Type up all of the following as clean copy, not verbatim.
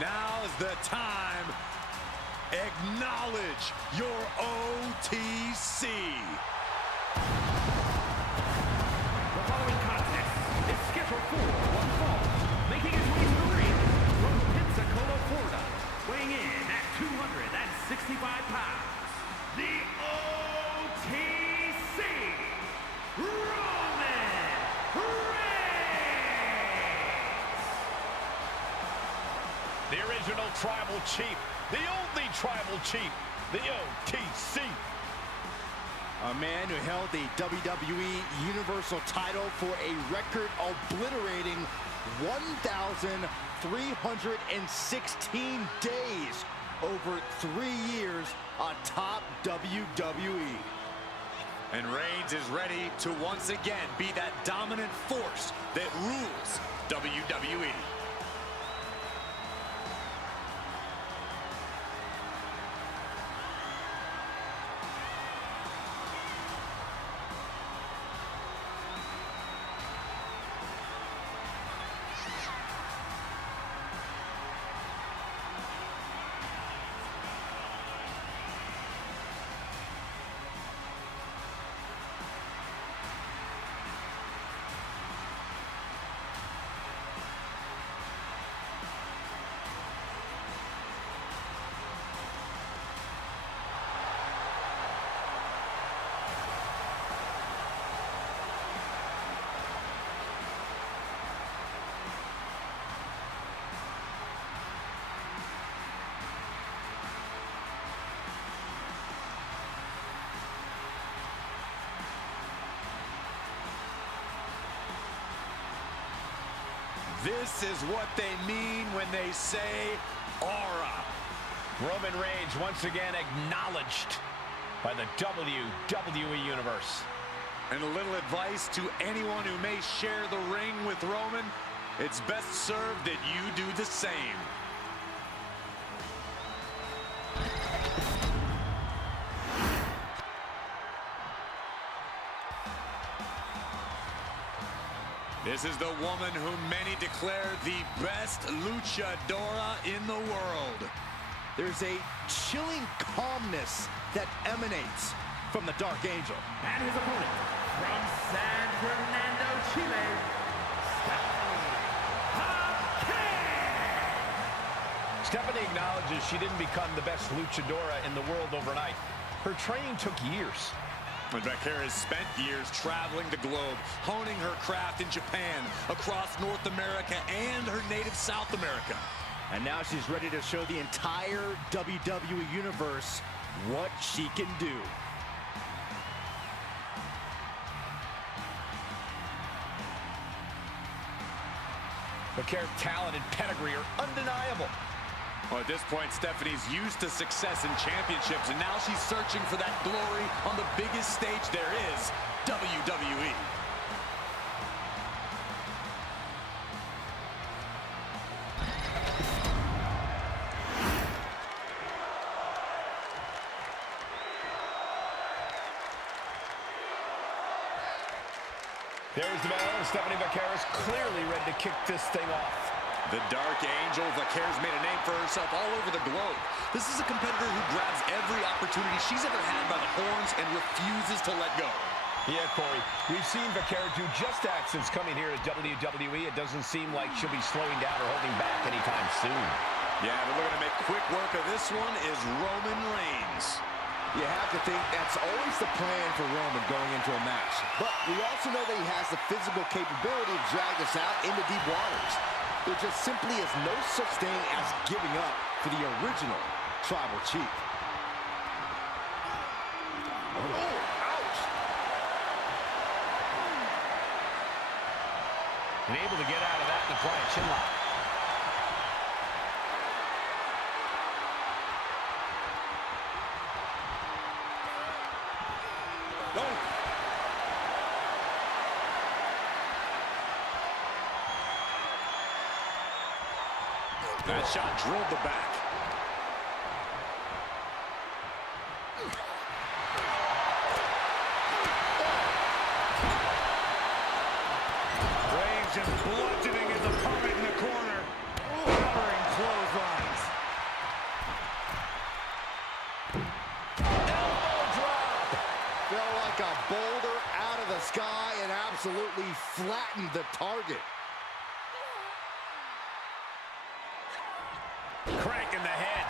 Now's the time. Acknowledge your OTC. The following contest is scheduled for one fall, making his way to the ring from Pensacola, Florida, weighing in at 265 pounds, the OTC, Roman Reigns! The original tribal chief, the only tribal chief, the OTC. A man who held the WWE Universal title for a record obliterating 1,316 days over 3 years atop WWE. And Reigns is ready to once again be that dominant force that rules WWE. This is what they mean when they say aura. Roman Reigns once again acknowledged by the WWE Universe. And a little advice to anyone who may share the ring with Roman, it's best served that you do the same. This is the woman whom many declare the best luchadora in the world. There's a chilling calmness that emanates from the Dark Angel. And his opponent, from San Fernando, Chile, Stephanie acknowledges she didn't become the best luchadora in the world overnight. Her training took years. And Vaquera has spent years traveling the globe, honing her craft in Japan, across North America, and her native South America. And now she's ready to show the entire WWE Universe what she can do. Vaquera's talent and pedigree are undeniable. Well, at this point, Stephanie's used to success in championships, and now she's searching for that glory on the biggest stage there is, WWE. There's the bell, and Stephanie Vaquera's clearly ready to kick this thing off. The Dark Angel, Vaquera's made a name for herself all over the globe. This is a competitor who grabs every opportunity she's ever had by the horns and refuses to let go. Yeah, Corey, we've seen Vaquera do just that since coming here to WWE. It doesn't seem like she'll be slowing down or holding back anytime soon. Yeah, but looking to make quick work of this one is Roman Reigns. You have to think that's always the plan for Roman going into a match. But we also know that he has the physical capability to drag us out into deep waters. There just simply is no such thing as giving up for the original Tribal Chief. Oh, ouch! And able to get out of that and apply a chinlock. That shot drilled the back. Reigns just bludgeoning his opponent in the corner. Covering clothesline. absolutely flattened the target. Crank in the head.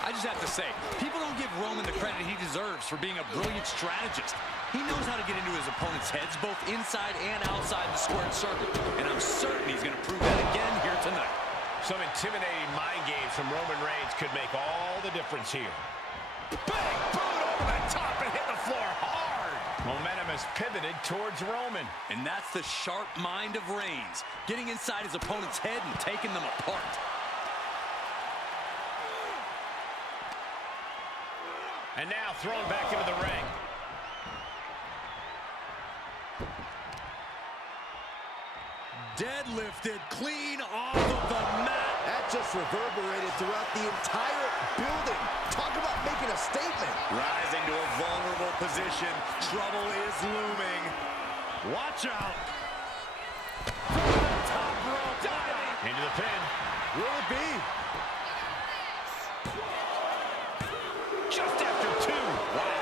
I just have to say, people don't give Roman the credit he deserves for being a brilliant strategist. He knows how to get into his opponent's heads, both inside and outside the squared circle. And I'm certain he's going to prove that again here tonight. Some intimidating mind games from Roman Reigns could make all the difference here. Big boot over the top and hit the floor hard. Momentum has pivoted towards Roman. And that's the sharp mind of Reigns, getting inside his opponent's head and taking them apart. And now thrown back into the ring. Deadlifted clean off of the mat. That just reverberated throughout the entire building. Talk about making a statement. Rising to a vulnerable position. Trouble is looming. Watch out. From the top rope. Diving. Into the pin. Will it be? Just after two. Wow.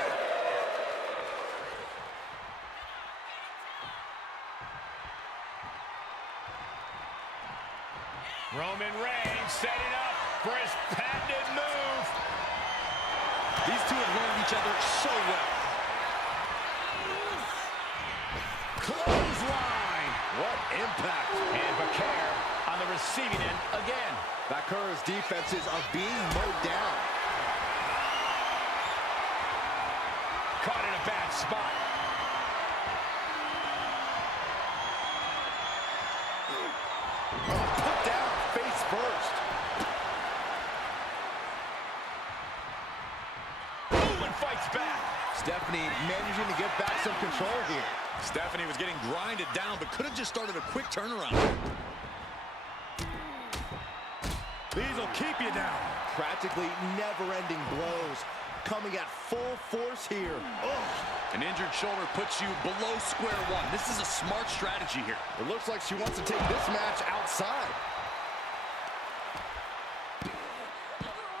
Roman Reigns setting up for his patented move. These two have learned each other so well. Clothesline. What impact. And Vaquer on the receiving end again. Vaquer's defenses are being mowed down. Caught in a bad spot. Put down face first. Boom, and fights back. Stephanie managing to get back some control here. Stephanie was getting grinded down, but could have just started a quick turnaround. These will keep you down. Practically never-ending blows coming at full force here. An injured shoulder puts you below square one. This is a smart strategy here. It looks like she wants to take this match outside.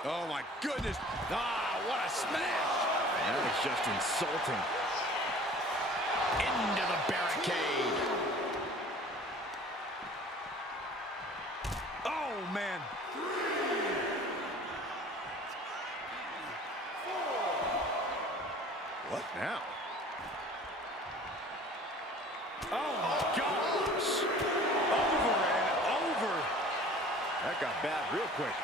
Oh, my goodness. Ah, what a smash. That is just insulting. Into the barricade. Oh, man. What now? Oh, gosh. Over and over. That got bad real quick.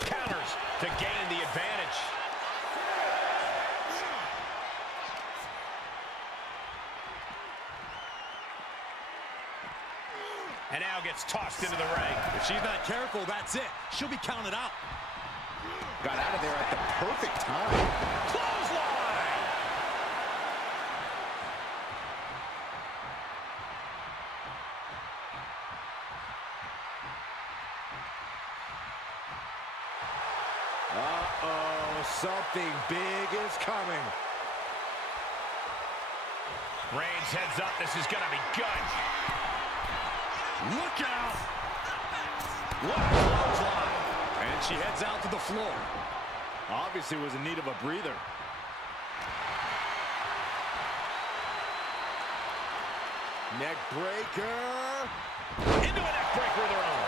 Counters to gain the advantage. And now gets tossed into the ring. If she's not careful, that's it. She'll be counted out. Got out of there at the perfect time. Clothesline! Uh-oh, something big is coming. Reigns heads up. This is going to be good. Look out. What a clothesline. And she heads out to the floor. Obviously was in need of a breather. Neck breaker. Into a neck breaker of their own.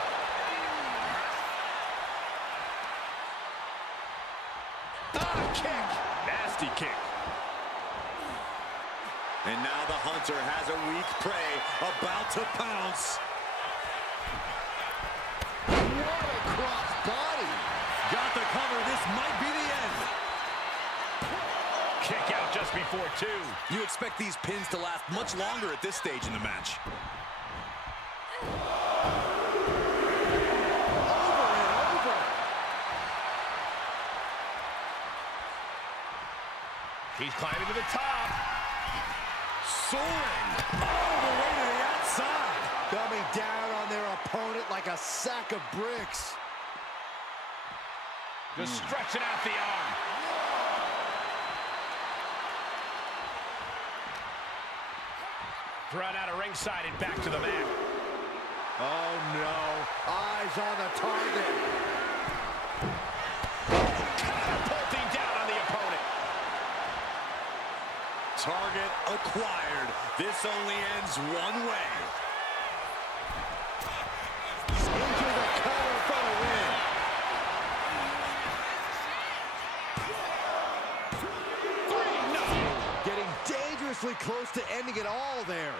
Ah, kick. Nasty kick. And now the hunter has a weak prey about to pounce. What a cross body. Got the cover. This might be the end. Kick out just before two. You expect these pins to last much longer at this stage in the match. Over and over. He's climbing to the top. Soaring all the way to the outside. Coming down on their opponent like a sack of bricks. Just stretching out the arm. Thrown out of ringside and back to the mat. Oh no, eyes on the target. Catapulting down on the opponent. Target acquired. This only ends one way. Into the cover for the win. No. Getting dangerously close to ending it all there.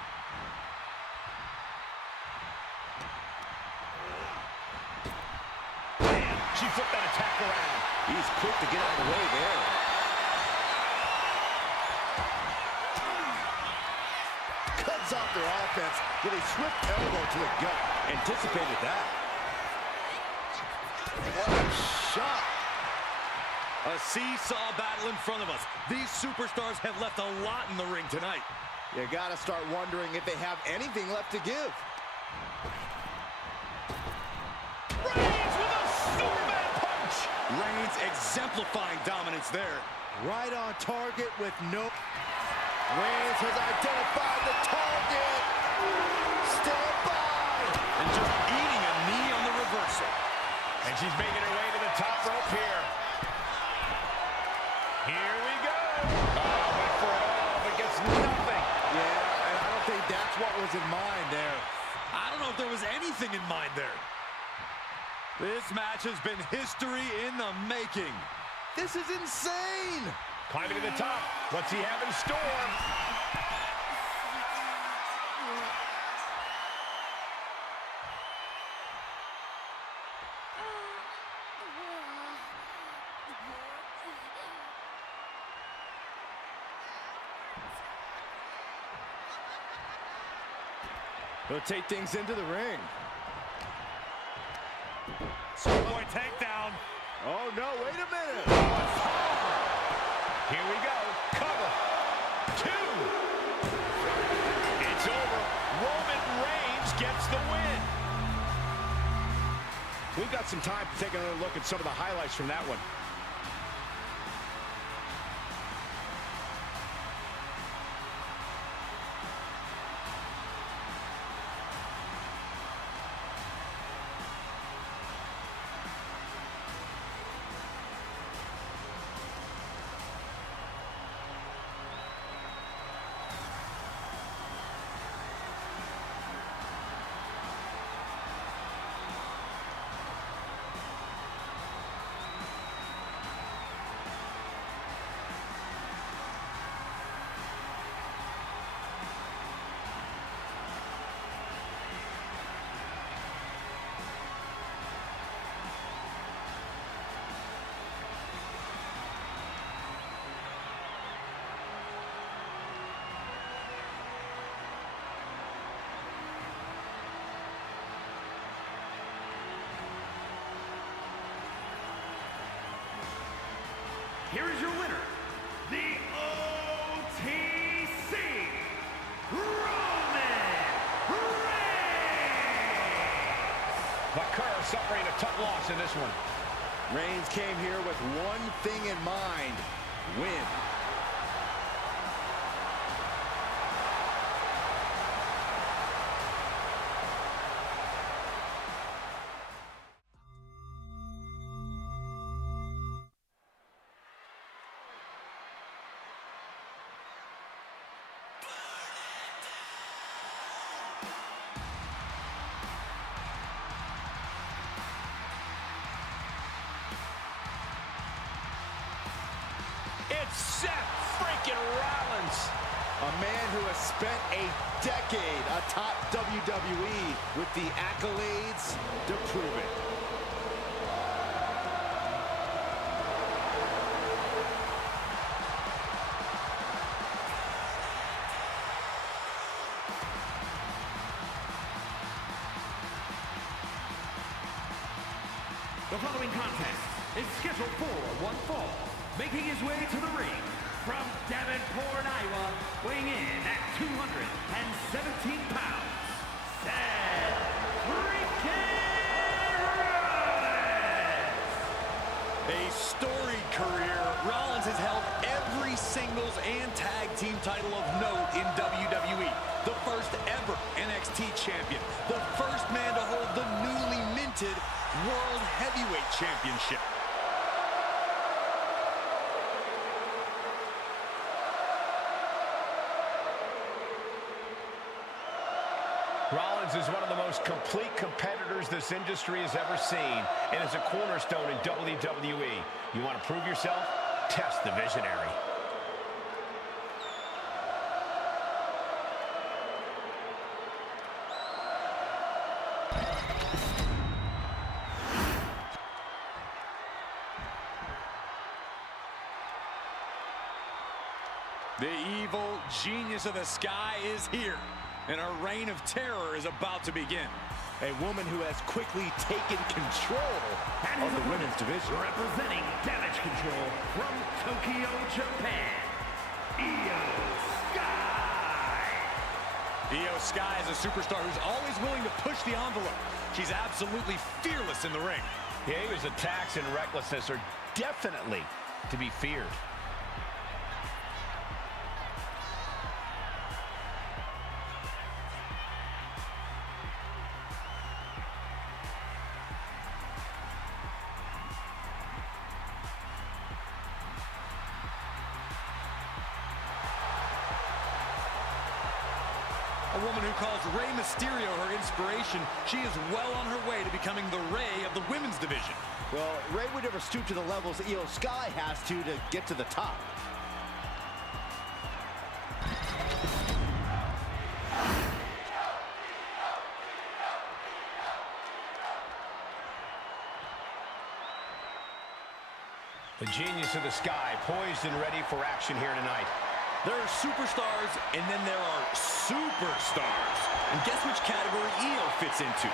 She flipped that attack around. He's quick to get out of the way there. Cuts off their offense with a swift elbow to the gut. Anticipated that. What a shot. A seesaw battle in front of us. These superstars have left a lot in the ring tonight. You gotta start wondering if they have anything left to give. Reigns with a Superman punch. Reigns exemplifying dominance there. Right on target with no... Reigns has identified the target. Stand by. And just eating a knee on the reversal. And she's making her way to the top rope here. Here we go. Oh, went for it all, but gets nothing. Yeah, and I don't think that's what was in mind there. I don't know if there was anything in mind there. This match has been history in the making. This is insane. Climbing to the top. What's he have in store? He'll take things into the ring. Boy, takedown. Oh, no, wait a minute. Here we go. Cover. 2. It's over. Roman Reigns gets the win. We've got some time to take another look at some of the highlights from that one. Here is your winner, the OTC, Roman Reigns! But Kerr suffering a tough loss in this one. Reigns came here with one thing in mind: win. It's Seth freaking Rollins. A man who has spent a decade atop WWE with the accolades to prove it. The following contest is scheduled for one fall. Making his way to the ring from Davenport, Iowa, weighing in at 217 pounds, Seth freaking Rollins! A storied career. Rollins has held every singles and tag team title of note in WWE. The first ever NXT champion. The first man to hold the newly minted World Heavyweight Championship. Rollins is one of the most complete competitors this industry has ever seen and is a cornerstone in WWE. You want to prove yourself? Test the visionary. The evil genius of the sky is here, and our reign of terror is about to begin. A woman who has quickly taken control of the women's division. Representing Damage Control from Tokyo, Japan, Io Sky. Io Sky is a superstar who's always willing to push the envelope. She's absolutely fearless in the ring. Yeah, his attacks and recklessness are definitely to be feared. A woman who calls Rey Mysterio her inspiration. She is well on her way to becoming the Rey of the women's division. Well, Rey would never stoop to the levels Io Sky has to get to the top. The genius of the sky, poised and ready for action here tonight. There are superstars, and then there are superstars. And guess which category Io fits into?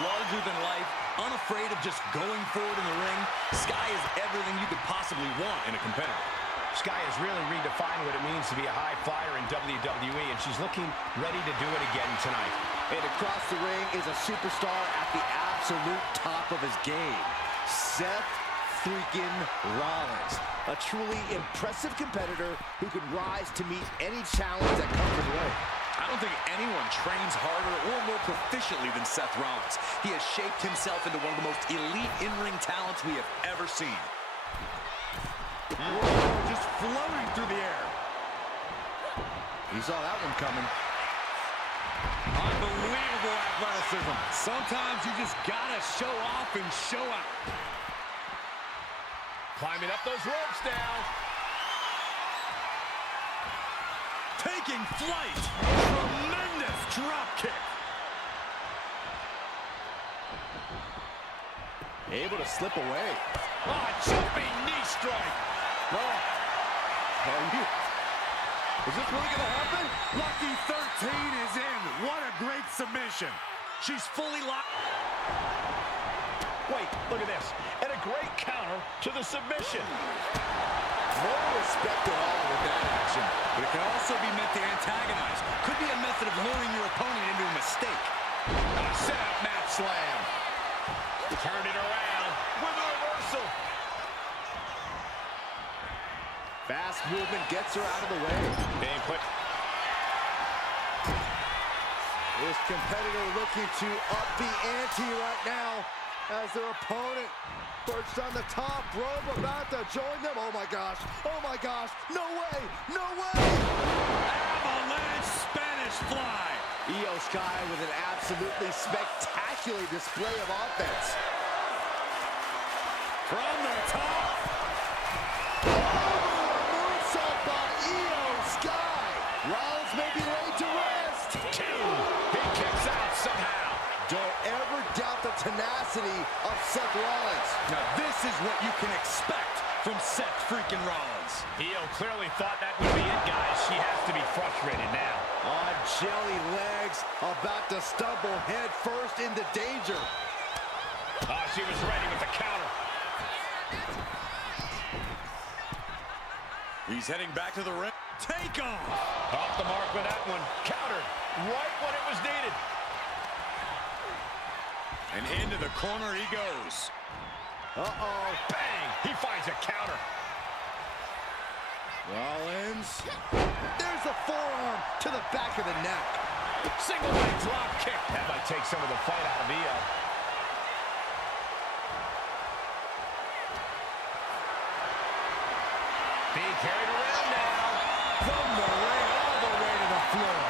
Larger than life, unafraid of just going forward in the ring. Sky is everything you could possibly want in a competitor. Sky has really redefined what it means to be a high flyer in WWE, and she's looking ready to do it again tonight. And across the ring is a superstar at the absolute top of his game. Seth freaking Rollins. A truly impressive competitor who can rise to meet any challenge that comes his way. I don't think anyone trains harder or more proficiently than Seth Rollins. He has shaped himself into one of the most elite in-ring talents we have ever seen. Whoa, just floating through the air. He saw that one coming. Unbelievable athleticism. Sometimes you just gotta show off and show out. Climbing up those ropes now. Taking flight. Tremendous drop kick. Able to slip away. Oh, jumping knee strike. Oh. Is this really going to happen? Lucky 13 is in. What a great submission. She's fully locked. Wait, look at this. And a great counter to the submission. No respect at all with that action. But it can also be meant to antagonize. Could be a method of luring your opponent into a mistake. A setup mat slam. Turned it around with a reversal. Fast movement gets her out of the way. Being put. This competitor looking to up the ante right now as their opponent perched on the top rope about to join them. Oh my gosh, no way, no way! Avalanche Spanish fly. Io Sky with an absolutely spectacular display of offense. From the top. Moonsault by Io Sky. Rollins may be laid to rest. Two. He kicks out somehow. Don't ever doubt the tenacity of Seth Rollins. Now this is what you can expect from Seth freaking Rollins. Io clearly thought that would be it, guys. She has to be frustrated now. On jelly legs, about to stumble head first into danger. She was ready with the counter. He's heading back to the ring. Take off. Off the mark with that one. Countered right when it was needed. And into the corner he goes. Uh-oh. Bang! He finds a counter. Rollins. There's the forearm to the back of the neck. Single leg drop kick. That might take some of the fight out of Io. Being carried around now. From the ring all the way to the floor.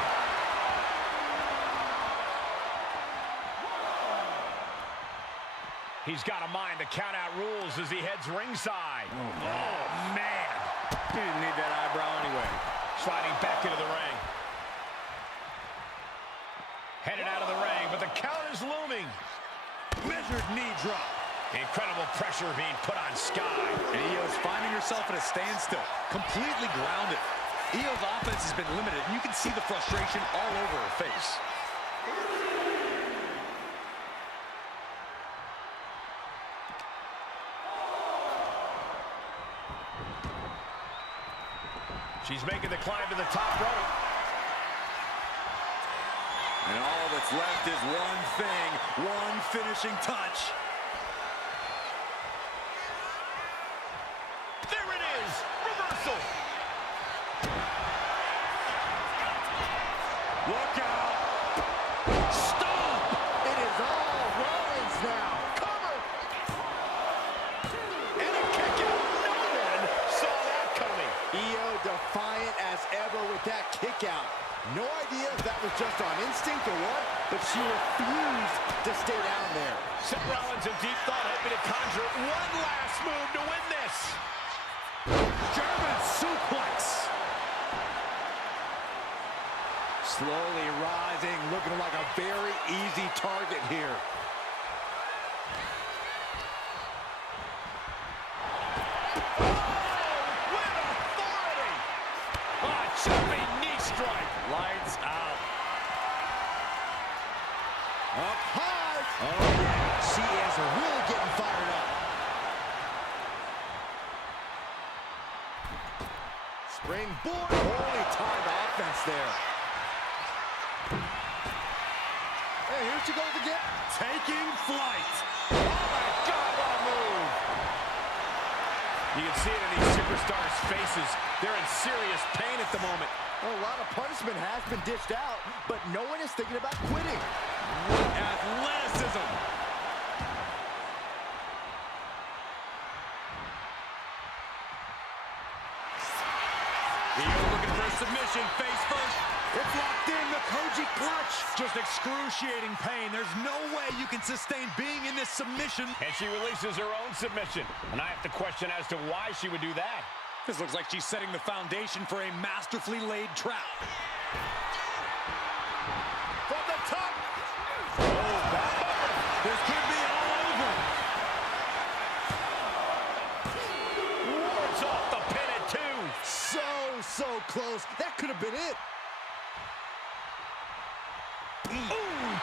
He's got to mind the count-out rules as he heads ringside. Oh, man. He didn't need that eyebrow anyway. Sliding back into the ring. Headed out of the ring, but the count is looming. Measured knee drop. Incredible pressure being put on Sky. And Io's finding herself at a standstill, completely grounded. Io's offense has been limited, and you can see the frustration all over her face. She's making the climb to the top rope. And all that's left is one thing, one finishing touch. There it is! Reversal! Look out! Stop! It is all Rollins now. Cover! And a kick out. No one saw that coming. Io defiant as ever with that kick out. No idea if that was just on instinct or what, but she refused to stay down there. Seth Rollins in deep thought, hoping to conjure one last move to win this. German suplex. Slowly rising, looking like a very easy target here. Jumping knee strike. Lights out. Up high. Oh, yeah. She is really getting fired up. Springboard. Holy timed offense there. Hey, here she goes again. Taking flight. Oh, my God, what a move. You can see it in these superstars' faces. They're in serious pain at the moment. Well, a lot of punishment has been dished out, but no one is thinking about quitting. What athleticism. Io looking for a submission, face first. It's locked in, the Koji clutch. Just excruciating pain. There's no way you can sustain being in this submission. And she releases her own submission. And I have to question as to why she would do that. This looks like she's setting the foundation for a masterfully laid trap. From the top. Oh, this could be all over. Wards off the pin at 2. So close. That could have been it. Ooh.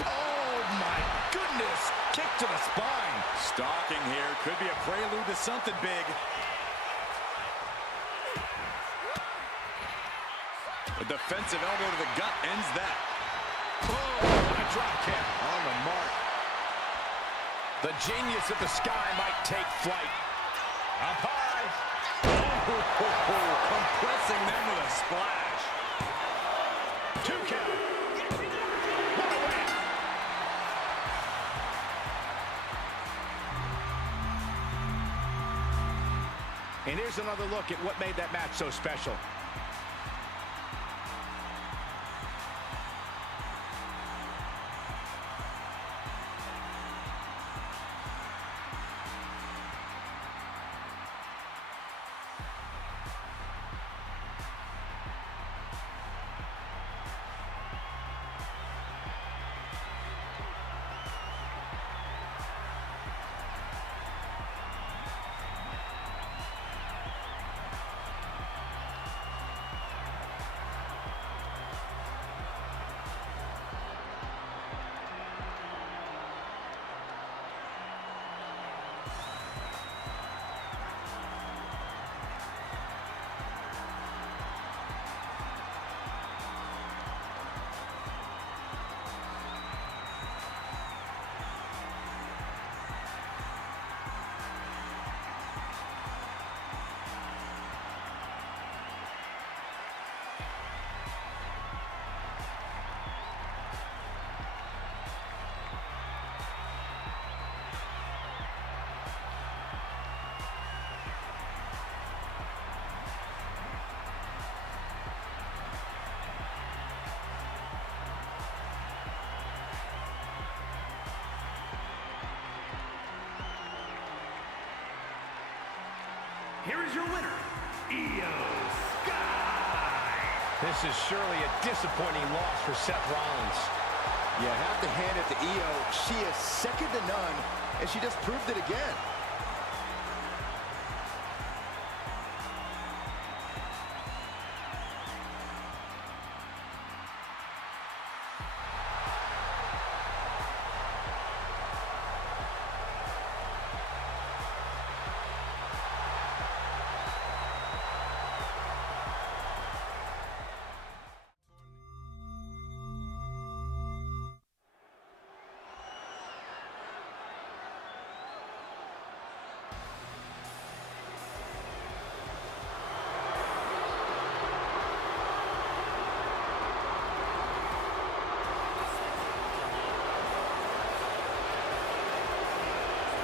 Oh, my goodness. Kick to the spine. Stalking here. Could be a prelude to something big. A defensive elbow to the gut ends that. Oh, a drop kick. On the mark. The genius of the Sky might take flight. Up high. Compressing them with a splash. 2 count. What a win. And here's another look at what made that match so special. here is your winner, Io Sky. This is surely a disappointing loss for Seth Rollins. You have to hand it to Io. She is second to none, and she just proved it again.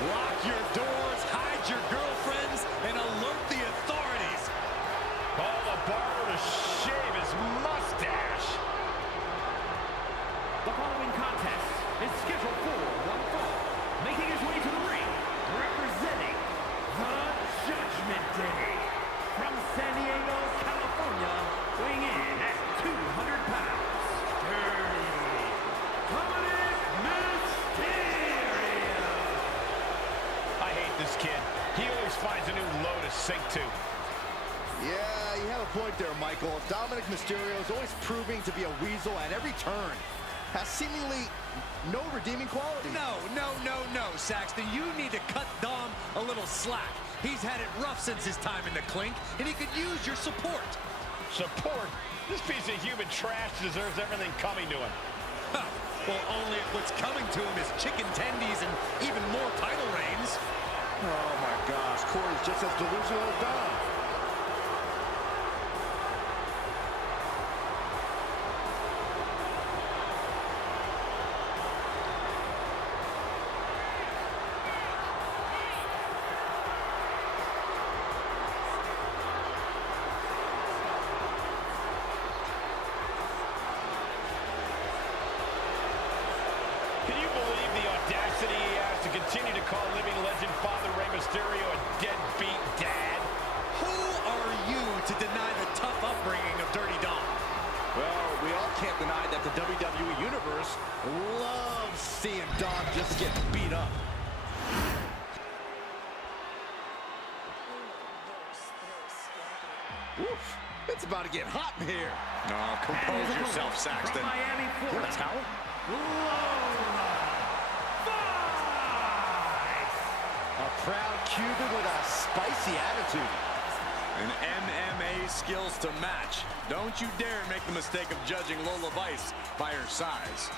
Lock your doors, hide your girlfriends, and alert the authorities. Oh, the barber to shave his mustache. The following contest is scheduled for one fall. Making his way to the ring, representing the Judgment Day. From San Diego, California, weighing in at 200 pounds. Dirty Dominic Mysterio. I hate this kid. He always finds a new low to sink to. Yeah, you have a point there, Michael. Dominic Mysterio is always proving to be a weasel at every turn. Has seemingly no redeeming quality. No, Saxton. You need to cut Dom a little slack. He's had it rough since his time in the clink, and he could use your support. Support? This piece of human trash deserves everything coming to him. Huh. Well, only if what's coming to him is chicken tendies and even more title reigns. Oh, my gosh. Corey's just as delusional as Dom. Can you believe the audacity he has to continue to call living legend Father Rey Mysterio a deadbeat dad? Who are you to deny the tough upbringing of Dirty Dom? Well, we all can't deny that the WWE Universe loves seeing Dom just get beat up. Oof, it's about to get hot in here. Oh, compose yourself, Saxton. From Miami, Florida. Towel? Lola Vice. A proud Cuban with a spicy attitude. And MMA skills to match. Don't you dare make the mistake of judging Lola Vice by her size.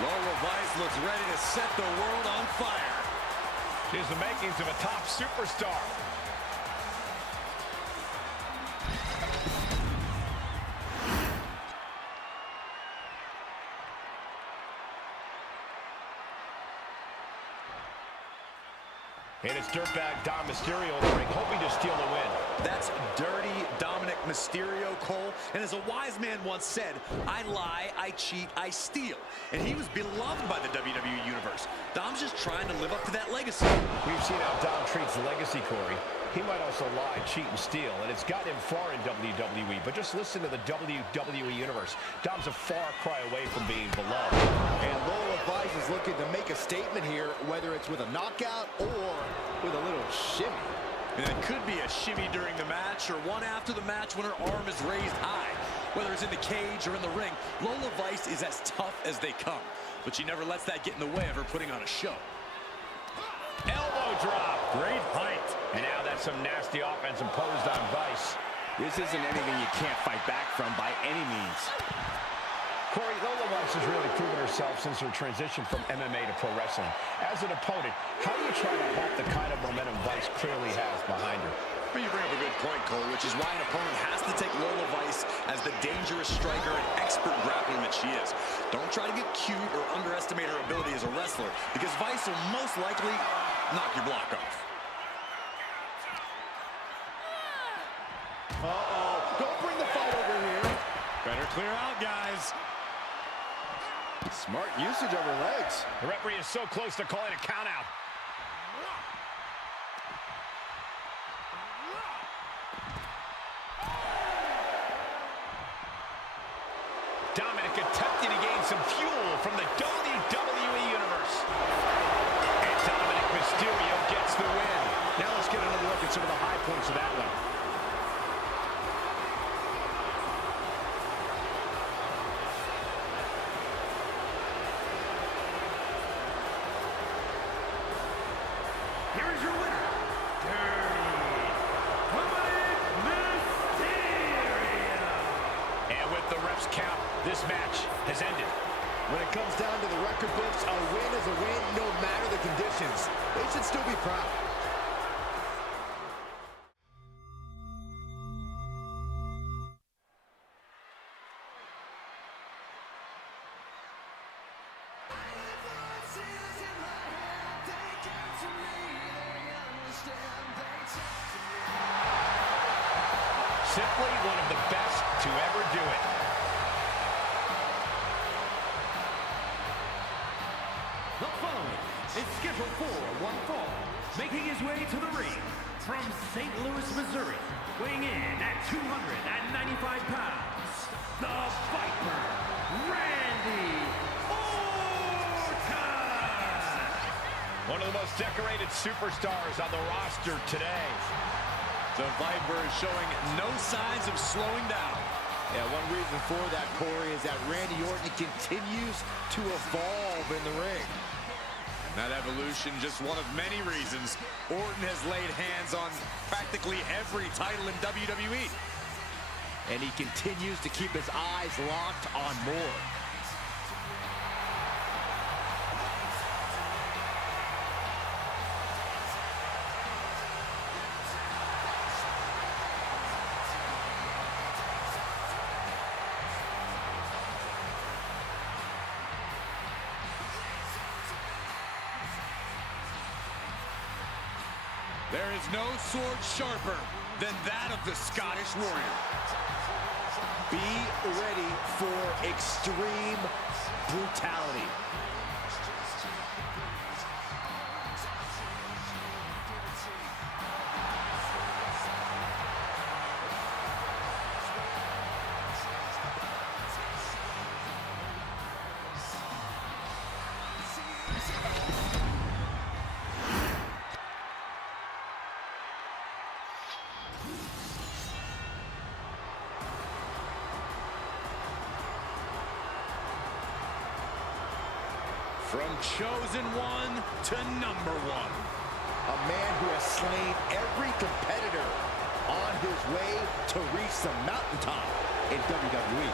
Lola Vice looks ready to set the world on fire. She's the makings of a top superstar. And it's dirtbag Dom Mysterio in the ring, hoping to steal the win. That's dirty Dominic Mysterio, Cole. And as a wise man once said, I lie, I cheat, I steal. And he was beloved by the WWE Universe. Dom's just trying to live up to that legacy. We've seen how Dom treats legacy, Corey. He might also lie, cheat, and steal, and it's gotten him far in WWE. But just listen to the WWE Universe. Dom's a far cry away from being beloved. And Lola Vice is looking to make a statement here, whether it's with a knockout or with a little shimmy. And it could be a shimmy during the match or one after the match when her arm is raised high. Whether it's in the cage or in the ring, Lola Vice is as tough as they come. But she never lets that get in the way of her putting on a show. Elbow drop. Great fight. And now that's some nasty offense imposed on Vice. This isn't anything you can't fight back from by any means. Corey, Lola Vice has really proven herself since her transition from MMA to pro wrestling. As an opponent, how do you try to halt the kind of momentum Vice clearly has behind her? Well, you bring up a good point, Cole, which is why an opponent has to take Lola Vice as the dangerous striker and expert grappler that she is. Don't try to get cute or underestimate her ability as a wrestler, because Vice will most likely knock your block off. Uh-oh. Don't bring the fight over here. Better clear out, guys. Smart usage of her legs. The referee is so close to calling a count out. Dominic attempting to gain some fuel from the WWE Universe. And Dominic Mysterio gets the win. Now let's get another look at some of the high points of that one. Here is your winner, Dominic Mysterio. And with the ref's count, this match has ended. When it comes down to the record books, a win is a win no matter the conditions. They should still be proud. Simply one of the best to ever do it. The following is scheduled for one fall, making his way to the ring from St. Louis, Missouri, weighing in at 295 pounds, the Viper, Randy Orton! One of the most decorated superstars on the roster today. The Viper is showing no signs of slowing down. Yeah, one reason for that, Corey, is that Randy Orton continues to evolve in the ring. And that evolution, just one of many reasons Orton has laid hands on practically every title in WWE. And he continues to keep his eyes locked on more. There is no sword sharper than that of the Scottish Warrior. Be ready for extreme brutality. From chosen one to number one. A man who has slain every competitor on his way to reach the mountaintop in WWE.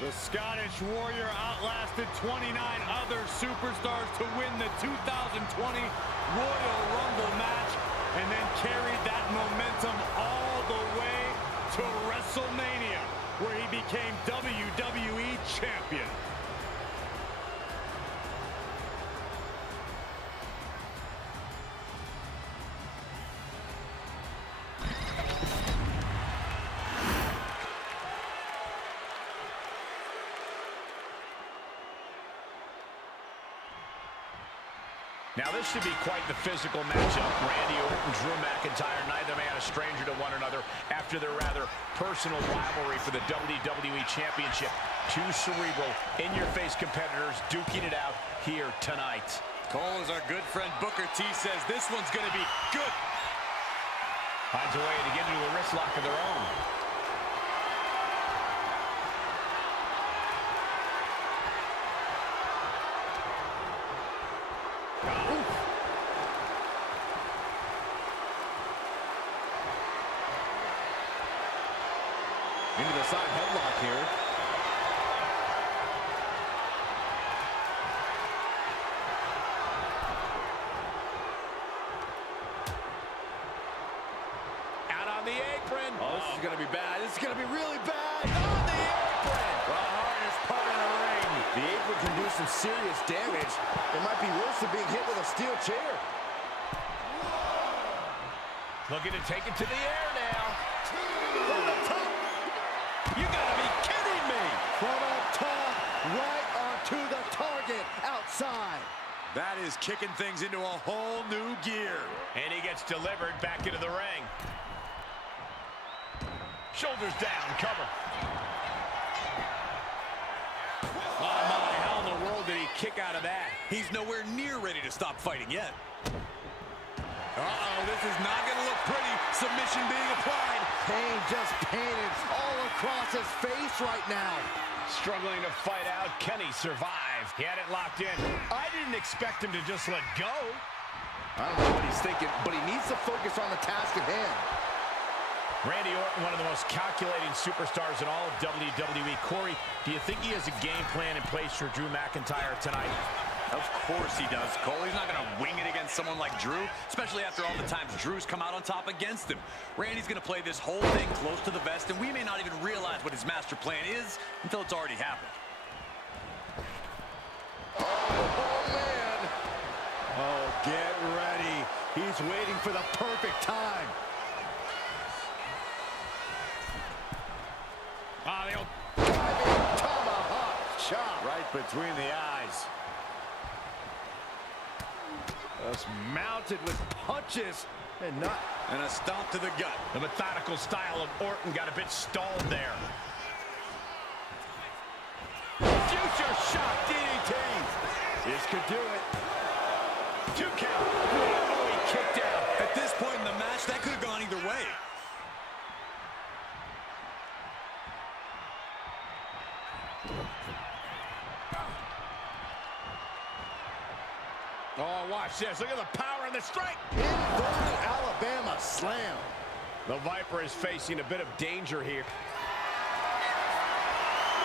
The Scottish Warrior outlasted 29 other superstars to win the 2020 Royal Rumble match and then carried that momentum all the way to WrestleMania, where he became WWE Champion. Now this should be quite the physical matchup. Randy Orton, Drew McIntyre, neither man a stranger to one another after their rather personal rivalry for the WWE Championship. Two cerebral, in-your-face competitors duking it out here tonight. Cole, as our good friend Booker T says, this one's going to be good. Finds a way to get into a wrist lock of their own. Into the side headlock here. Out on the apron. Oh, this is going to be bad. This is going to be really bad. On the apron. The hardest part of the ring. The apron can do some serious damage. It might be worse than being hit with a steel chair. Looking to take it to the air now. From the top. You gotta be kidding me. From up top, right onto the target outside. That is kicking things into a whole new gear. And he gets delivered back into the ring. Shoulders down, cover. Oh my, how in the world did he kick out of that? He's nowhere near ready to stop fighting yet. Uh-oh, this is not going to look pretty. Submission being applied. Pain just painted all across his face right now. Struggling to fight out. Can he survive? He had it locked in. I didn't expect him to just let go. I don't know what he's thinking, but he needs to focus on the task at hand. Randy Orton, one of the most calculating superstars in all of WWE. Corey, do you think he has a game plan in place for Drew McIntyre tonight? Of course he does, Cole. He's not going to wing it against someone like Drew, especially after all the times Drew's come out on top against him. Randy's going to play this whole thing close to the vest, and we may not even realize what his master plan is until it's already happened. Oh, man. Oh, get ready. He's waiting for the perfect time. Tomahawk chop. Right between the eyes. Just mounted with punches and not. And a stomp to the gut. The methodical style of Orton got a bit stalled there. Future shock DDT. This could do it. 2 count. Oh, he kicked out. At this point in the match, that could have gone either way. Oh, watch this. Look at the power and the strength. Inverted Alabama slam. The Viper is facing a bit of danger here.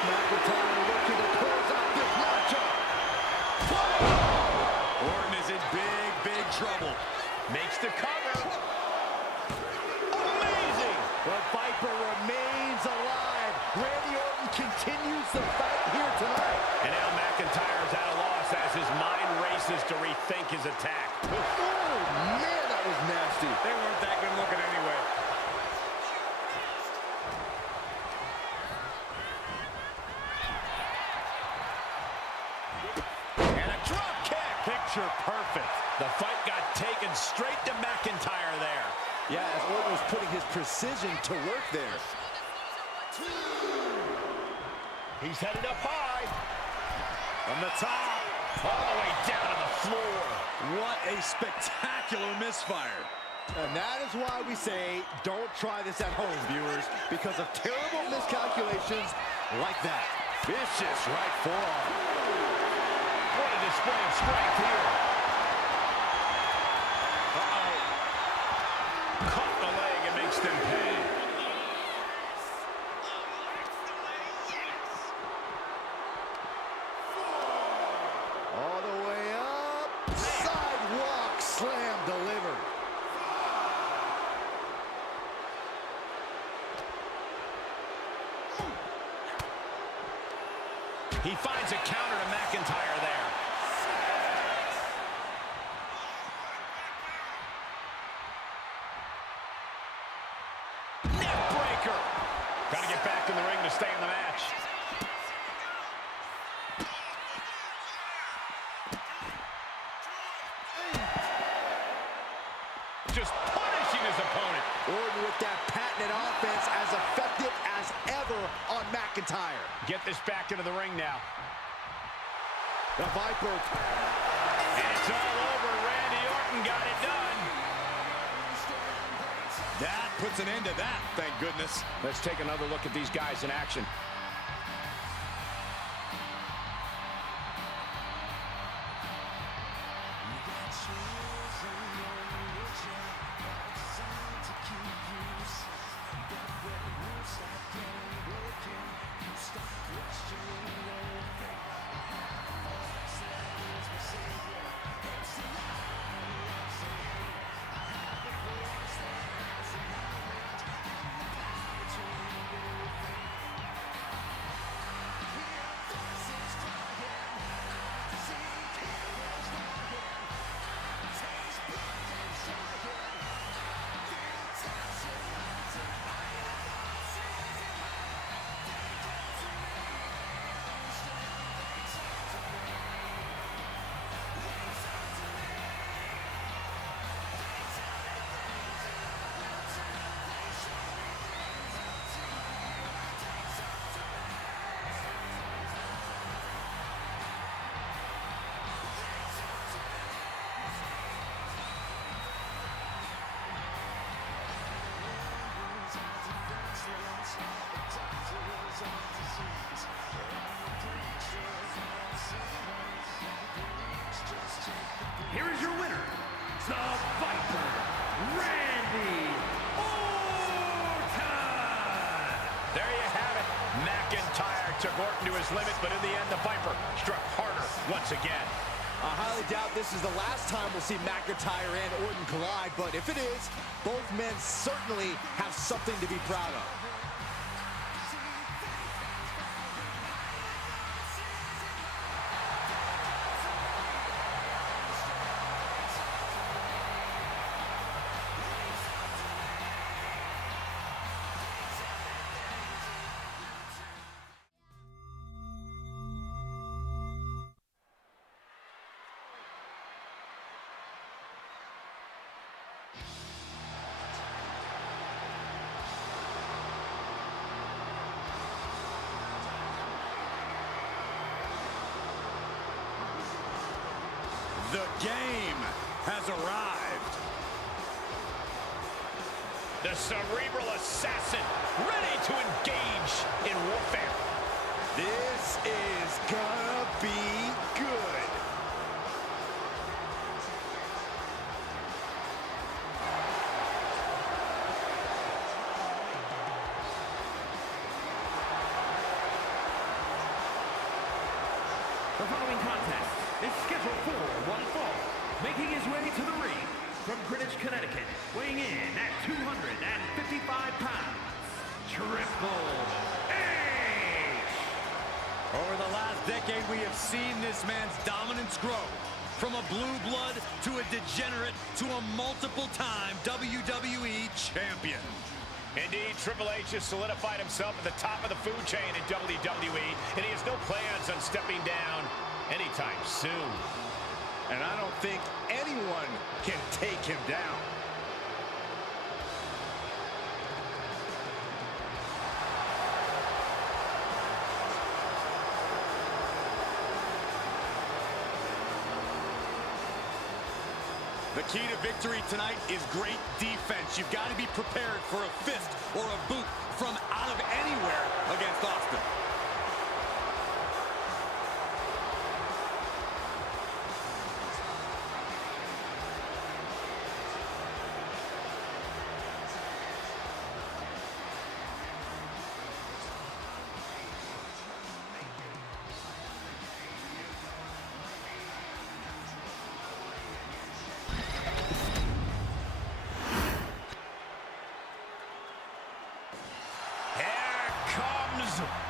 McIntyre looking to close out this matchup. Orton is in big, big trouble. Makes the cover. Amazing. The Viper remains alive. Randy Orton continues the fight here tonight. And now McIntyre's at a loss as his mind races to rethink his attack. Oh, man, that was nasty. They weren't that good looking anyway. And a drop kick. Picture perfect. The fight got taken straight to McIntyre there. Yeah, as Orton was putting his precision to work there. He's headed up high. From the top. All the way down to the floor. What a spectacular misfire. And that is why we say don't try this at home, viewers, because of terrible miscalculations like that. Vicious right forearm. What a display of strength here. Uh-oh. Caught the leg and makes them pay. All the way up. Sidewalk slam delivered. He finds a counter to McIntyre there. Neck breaker. Got to get back in the ring to stay in the match. Just punishing his opponent. Orton with that patented offense as effective as ever on McIntyre. Get this back into the ring now. The Viper. And it's all over. Randy Orton got it done. That puts an end to that, thank goodness. Let's take another look at these guys in action. Here is your winner, the Viper, Randy Orton. There you have it. McIntyre took Orton to his limit, but in the end, the Viper struck harder once again. I highly doubt this is the last time we'll see McIntyre and Orton collide, but if it is, both men certainly have something to be proud of. The game has arrived. The cerebral assassin, ready to engage in warfare. This is gonna be good. The following contest is scheduled for one fall. Making his way to the ring from Greenwich, Connecticut, weighing in at 255 pounds, Triple H. Over the last decade, we have seen this man's dominance grow. From a blue blood to a degenerate to a multiple-time WWE champion. Indeed, Triple H has solidified himself at the top of the food chain in WWE, and he has no plans on stepping down anytime soon. And I don't think anyone can take him down. The key to victory tonight is great defense. You've got to be prepared for a fist or a boot from out of anywhere against Austin.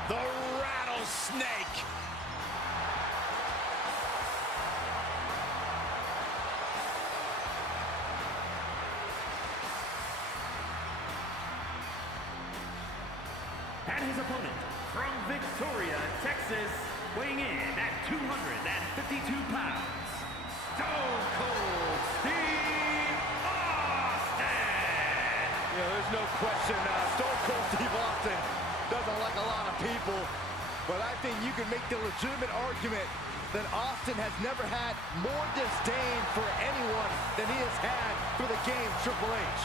The rattlesnake. And his opponent from Victoria, Texas, weighing in at 252 pounds, Stone Cold Steve Austin. Yeah, there's no question Stone Cold Steve Austin doesn't like a lot of people, but I think you can make the legitimate argument that Austin has never had more disdain for anyone than he has had for the game Triple H.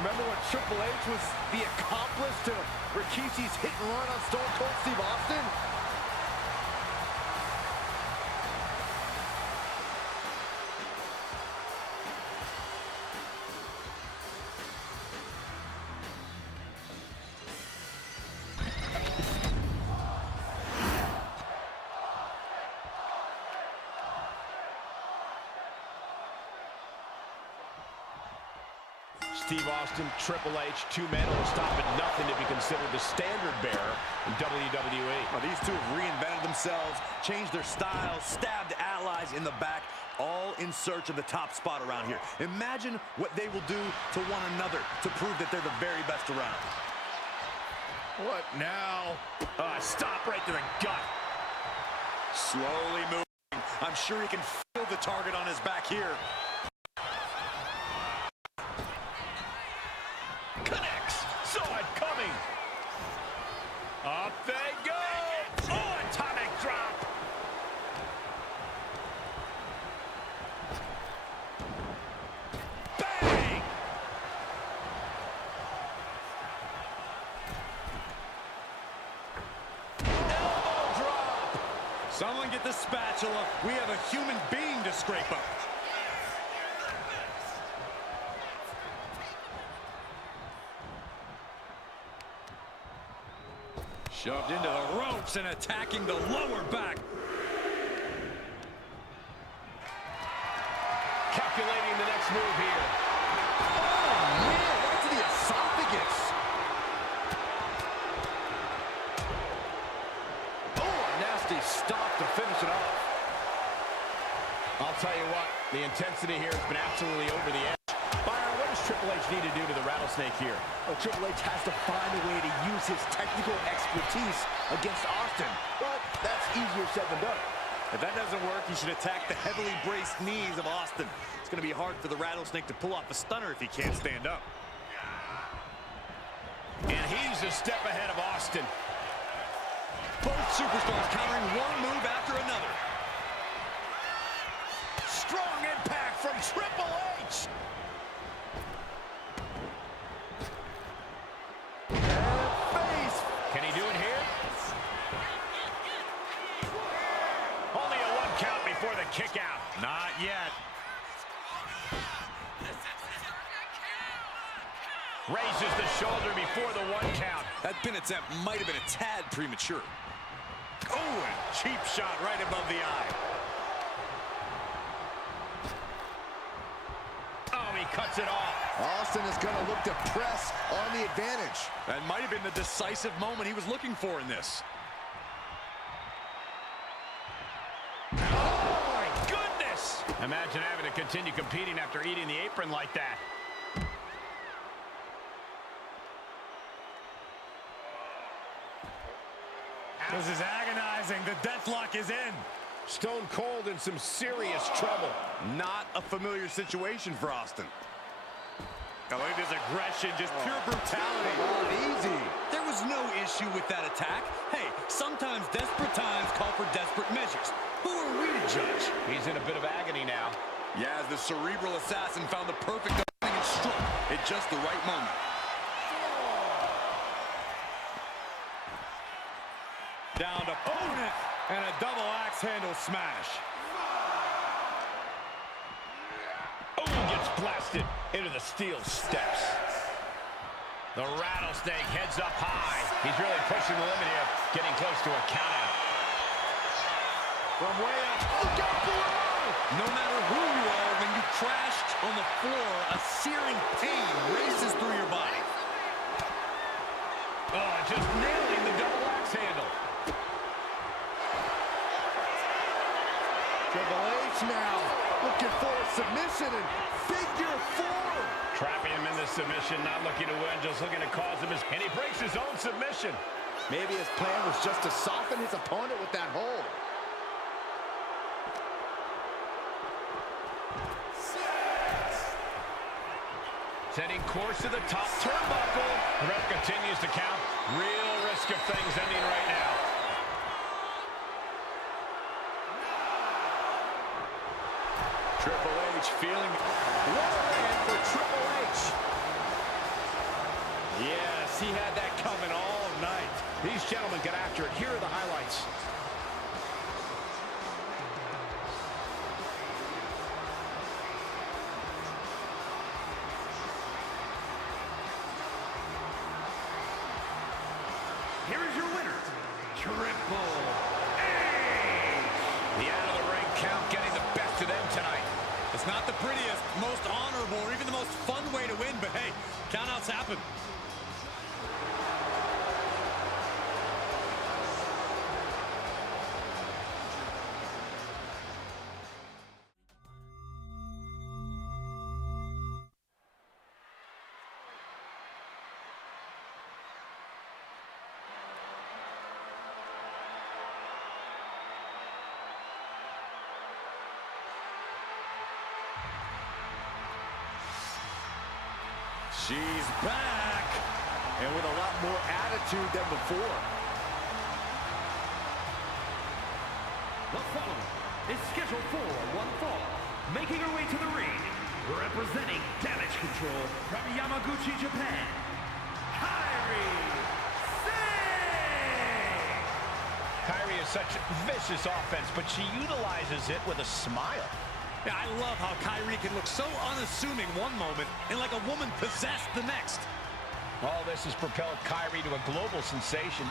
Remember when Triple H was the accomplice to Rikishi's hit and run on Stone Cold Steve Austin? Steve Austin, Triple H, two men who will stop at nothing to be considered the standard bearer in WWE. Well, these two have reinvented themselves, changed their styles, stabbed allies in the back, all in search of the top spot around here. Imagine what they will do to one another to prove that they're the very best around. What now? Stop right to the gut. Slowly moving. I'm sure he can feel the target on his back here. Connects. Saw it coming. Up they go. Oh, atomic drop. Someone get the spatula. We have a human being to scrape up. Shoved into the ropes and attacking the lower back. Calculating the next move here. Oh, man, right to the esophagus. Oh, a nasty stop to finish it off. I'll tell you what, the intensity here has been absolutely over the edge. Byron, what does Triple H need to do to the Rattlesnake here? Well, Triple H has to find a way to use his technical expertise against Austin, but that's easier said than done. If that doesn't work, he should attack the heavily braced knees of Austin. It's going to be hard for the Rattlesnake to pull off a stunner if he can't stand up. And he's a step ahead of Austin. Both superstars countering one move after another. Strong impact from Triple H. Face. Can he do it here? Only a 1 count before the kick out. Not yet. Raises the shoulder before the 1 count. That pin attempt might have been a tad premature. Oh, a cheap shot right above the eye. Oh, he cuts it off. Austin is going to look to press on the advantage. That might have been the decisive moment he was looking for in this. Oh, my goodness! Imagine having to continue competing after eating the apron like that. This is agonizing. The deathlock is in. Stone Cold in some serious trouble. Not a familiar situation for Austin. Oh, look at his aggression, just pure brutality. Easy. There was no issue with that attack. Hey, sometimes desperate times call for desperate measures. Who are we to judge? He's in a bit of agony now. Yeah, the cerebral assassin found the perfect opening and struck at just the right moment. Down to opponent and a double axe handle smash. Oh, gets blasted into the steel steps. The Rattlesnake heads up high. He's really pushing the limit here, getting close to a countout. From way up, look out below! No matter who you are, when you crashed on the floor, a searing pain races through your body. Oh, just nailing the double axe handle. Triple H now looking for a submission and figure 4. Trapping him in the submission, not looking to win, just looking to cause him and he breaks his own submission. Maybe his plan was just to soften his opponent with that hold. Setting course to the top turnbuckle. The ref continues to count. Real risk of things ending right now. Triple H feeling... What a win for Triple H. Yes, he had that coming all night. These gentlemen get after it. Here are the highlights. Here is your winner, Triple H. The out-of-the-ring count getting the best of them tonight. It's not the prettiest, most honorable, or even the most fun way to win, but hey, countouts happen. She's back, and with a lot more attitude than before. The following is scheduled for one fall. Making her way to the ring, representing Damage Control from Yamaguchi, Japan, Kairi Sane! Kyrie has such vicious offense, but she utilizes it with a smile. Yeah, I love how Kyrie can look so unassuming one moment and like a woman possessed the next. All this has propelled Kyrie to a global sensation.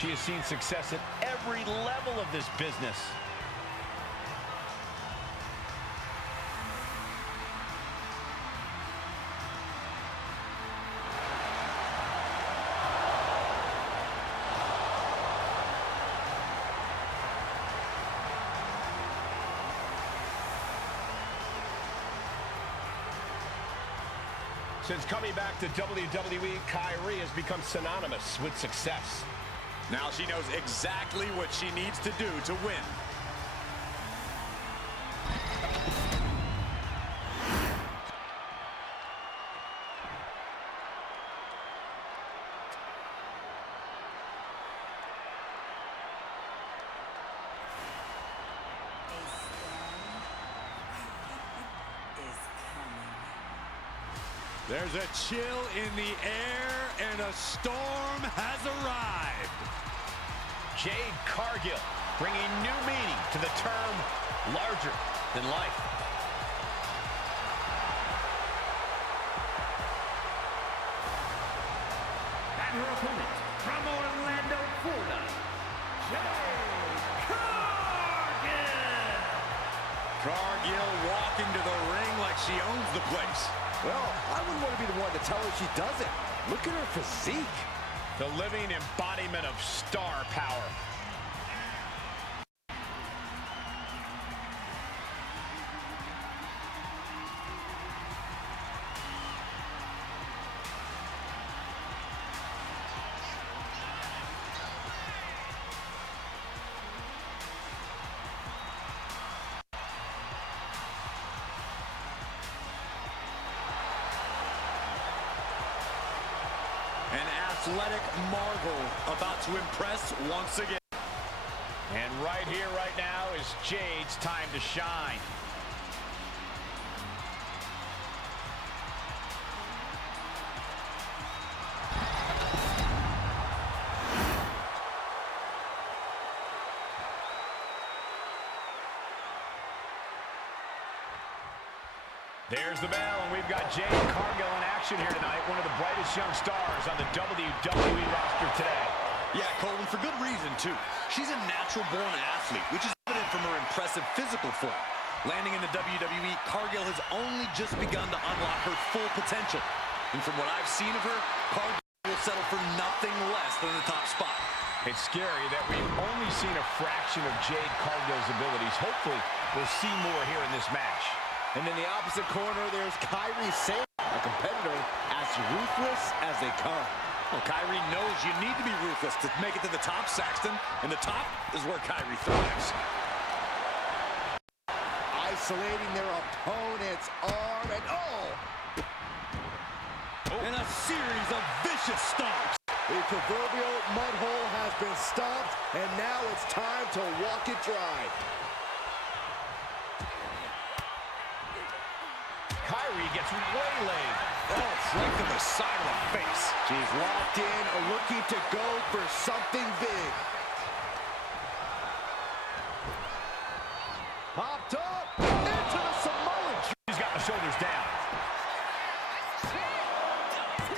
She has seen success at every level of this business. Since coming back to WWE, Kyrie has become synonymous with success. Now she knows exactly what she needs to do to win. There's a chill in the air, and a storm has arrived. Jade Cargill bringing new meaning to the term larger than life. And her opponent from Orlando, Florida, Jade Cargill. Cargill walking to the ring like she owns the place. Well, I wouldn't want to be the one to tell her she doesn't. Look at her physique. The living embodiment of star power. An athletic marvel about to impress once again. And right here, right now is Jade's time to shine. There's the bell, and we've got Jade Cargill in action here tonight, one of the brightest young stars on the WWE roster today. Yeah, Colton, for good reason, too. She's a natural-born athlete, which is evident from her impressive physical form. Landing in the WWE, Cargill has only just begun to unlock her full potential. And from what I've seen of her, Cargill will settle for nothing less than the top spot. It's scary that we've only seen a fraction of Jade Cargill's abilities. Hopefully, we'll see more here in this match. And in the opposite corner, there's Kyrie Sane, a competitor as ruthless as they come. Well, Kyrie knows you need to be ruthless to make it to the top, Saxton. And the top is where Kyrie thrives. Isolating their opponent's arm, and And a series of vicious stomps. the proverbial mud hole has been stomped, and now it's time to walk it dry. Kyrie gets waylaid. Oh, right to the side of the face. She's locked in, looking to go for something big. Popped up into the Samoan. She's got the shoulders down.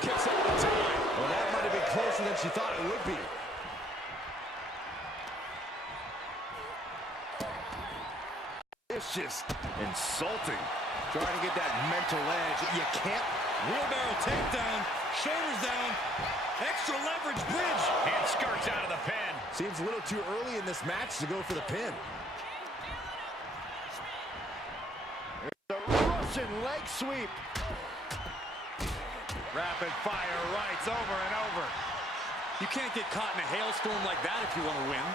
Kicks out the time. Well, that might have been closer than she thought it would be. It's just insulting. Trying to get that mental edge. You can't. Wheelbarrow takedown, shoulders down, extra leverage bridge. And skirts out of the pin. Seems a little too early in this match to go for the pin. The Russian leg sweep. Rapid fire rights over and over. You can't get caught in a hailstorm like that if you want to win.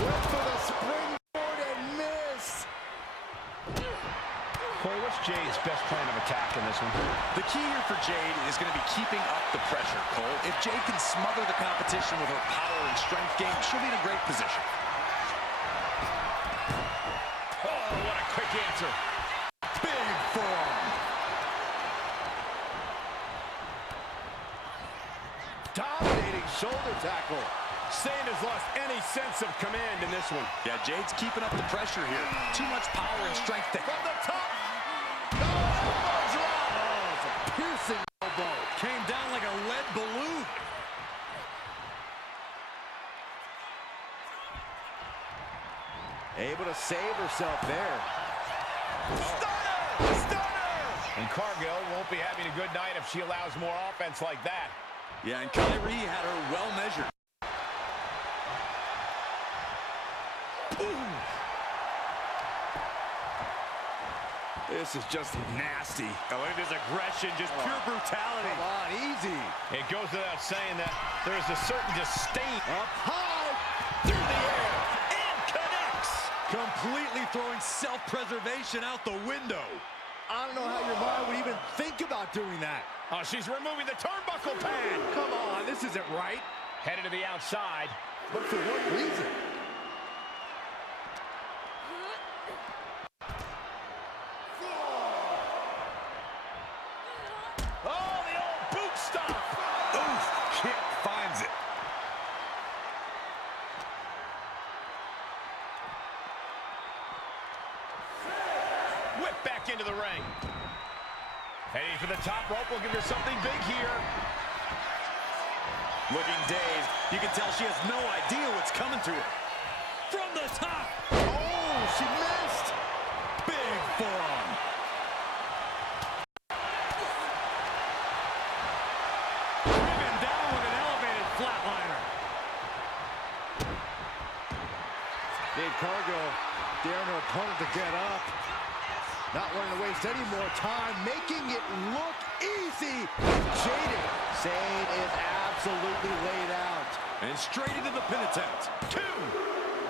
Went for the springboard and miss. Corey, what's Jade's best plan of attack in this one? The key here for Jade is going to be keeping up the pressure, Cole. If Jade can smother the competition with her power and strength game, she'll be in a great position. Oh, what a quick answer. Big form. dominating shoulder tackle. Sane has lost any sense of command in this one. Yeah, Jade's keeping up the pressure here. Too much power and strength to... From the top. Elbow drop. Oh, it's a piercing elbow. Came down like a lead balloon. Able to save herself there. Stunner! Stunner! And Cargill won't be having a good night if she allows more offense like that. Yeah, and Kyrie had her well measured. This is just nasty. Oh, look at this aggression, just pure brutality. Come on, easy. It goes without saying that there's a certain disdain. Up high. Through the air. And connects. Completely throwing self-preservation out the window. I don't know how your mind would even think about doing that. Oh, she's removing the turnbuckle pad. Come on, this isn't right. Headed to the outside. But for what reason? Oh, the old boot stop. Oof, kick finds it. Whip back into the ring. Heading for the top rope. We'll give her something big here. Looking dazed. You can tell she has no idea what's coming to her. From the top. Oh, she missed. Big forearm. Driven down with an elevated flatliner. Dave Cargill daring her opponent to get up. Not wanting to waste any more time, making it look easy. Jaded. Sane is absolutely laid out. And straight into the pin attempt. 2.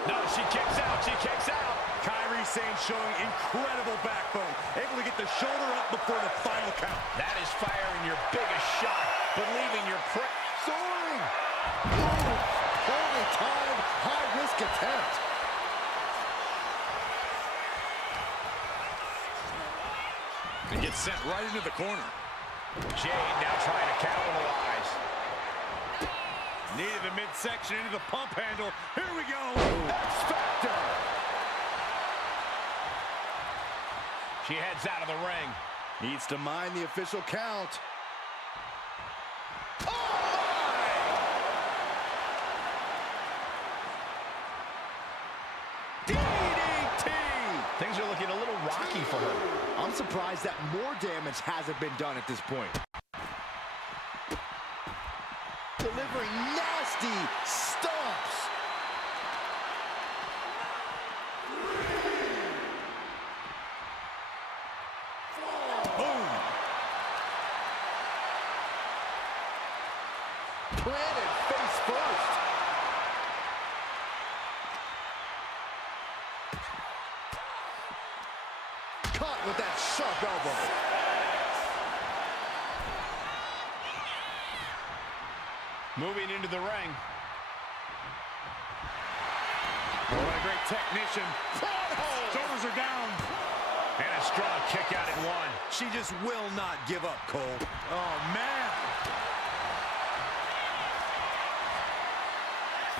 No, she kicks out. She kicks out. Kyrie Sane showing incredible backbone. Able to get the shoulder up before the final count. That is firing your biggest shot, but leaving your prey. Soaring. Ooh, holy time, high-risk attempt. And gets sent right into the corner. Jade now trying to capitalize. Needed the midsection into the pump handle. Here we go. X-Factor. She heads out of the ring. Needs to mind the official count. Oh, my! DDT! Things are looking a little rocky for her. I'm surprised that more damage hasn't been done at this point. Delivering nasty stomps. Boom. Planted face first. Caught with that sharp elbow. Moving into the ring. Oh, what a great technician. Shoulders are down. And a strong kick out at 1. She just will not give up, Cole. Oh, man.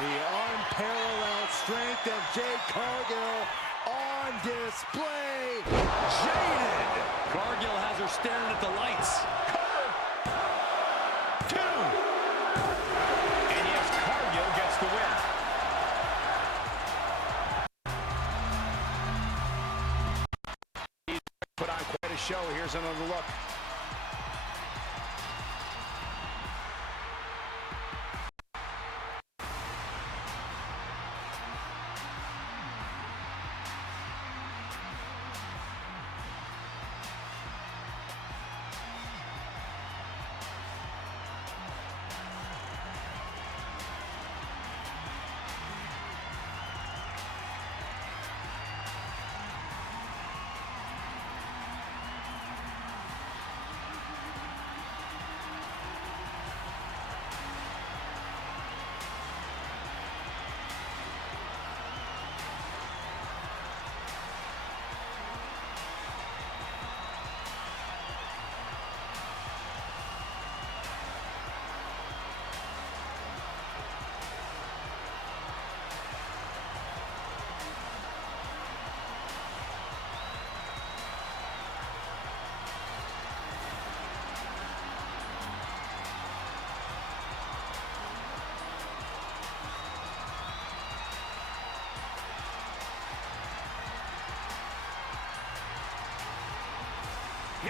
The unparalleled strength of Jade Cargill on display. Jaded. Cargill has her staring at the lights. Cover. 2. And yes, Cargill gets the win. He's put on quite a show. Here's another look.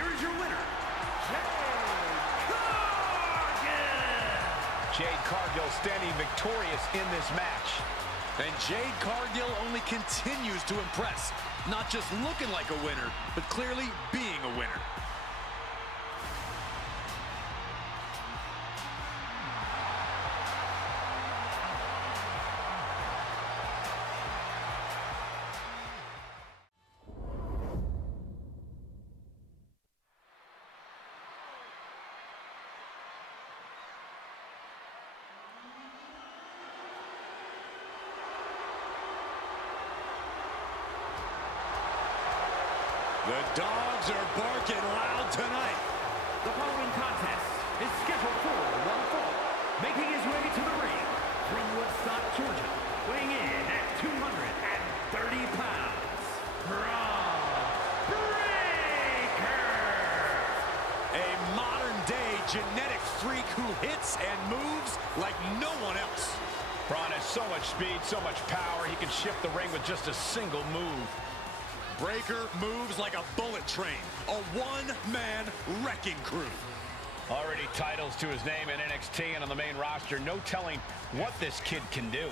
here is your winner, Jade Cargill standing victorious in this match. And Jade Cargill only continues to impress. Not just looking like a winner, but clearly being a winner. The dogs are barking loud tonight. The following contest is scheduled for one fall. Making his way to the ring from Woodstock, Georgia, weighing in at 230 pounds, Braun Breaker. A modern-day genetic freak who hits and moves like no one else. Braun has so much speed, so much power, he can shift the ring with just a single move. Breaker moves like a bullet train, a one-man wrecking crew. Already titles to his name in NXT and on the main roster. No telling what this kid can do.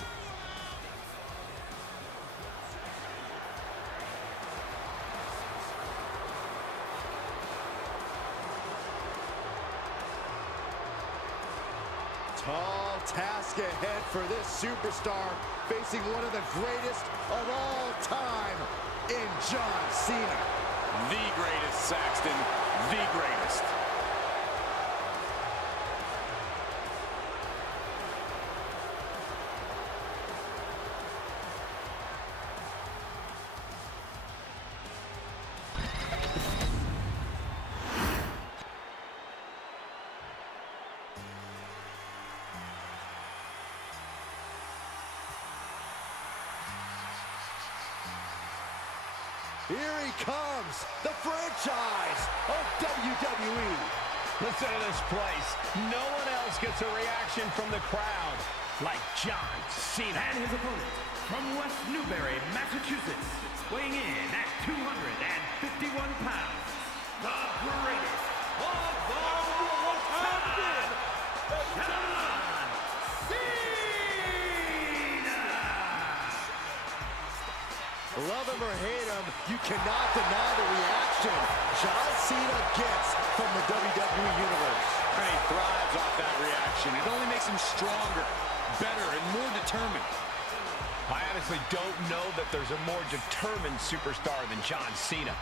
Tall task ahead for this superstar, facing one of the greatest of all time in John Cena. The greatest, Saxton, the greatest. Here he comes, the franchise of WWE. Listen to this place. No one else gets a reaction from the crowd like John Cena. And his opponent from West Newbury, Massachusetts, weighing in at 251 pounds, the greatest of all time, John Cena! Love him or hate him, you cannot deny the reaction John Cena gets from the WWE Universe. And he thrives off that reaction. It only makes him stronger, better, and more determined. I honestly don't know that there's a more determined superstar than John Cena.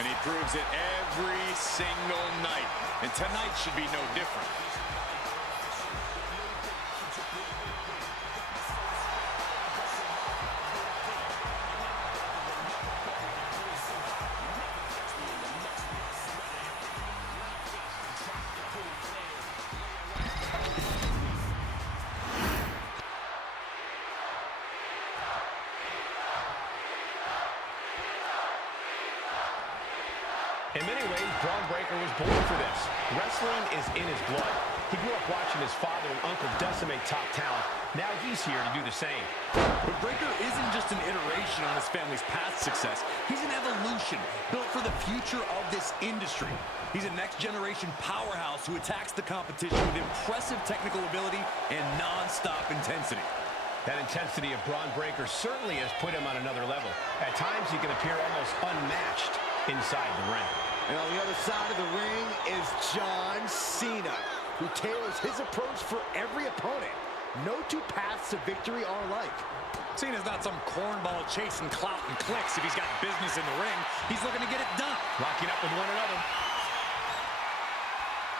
And he proves it every single night. And tonight should be no different. In many ways, Braun Breaker was born for this. Wrestling is in his blood. He grew up watching his father and uncle decimate top talent. Now he's here to do the same. But Breaker isn't just an iteration on his family's past success. He's an evolution built for the future of this industry. He's a next-generation powerhouse who attacks the competition with impressive technical ability and non-stop intensity. That intensity of Braun Breaker certainly has put him on another level. At times, he can appear almost unmatched inside the ring. And on the other side of the ring is John Cena, who tailors his approach for every opponent. No two paths to victory are alike. Cena's not some cornball chasing clout and clicks. If he's got business in the ring, he's looking to get it done. Locking up with one another.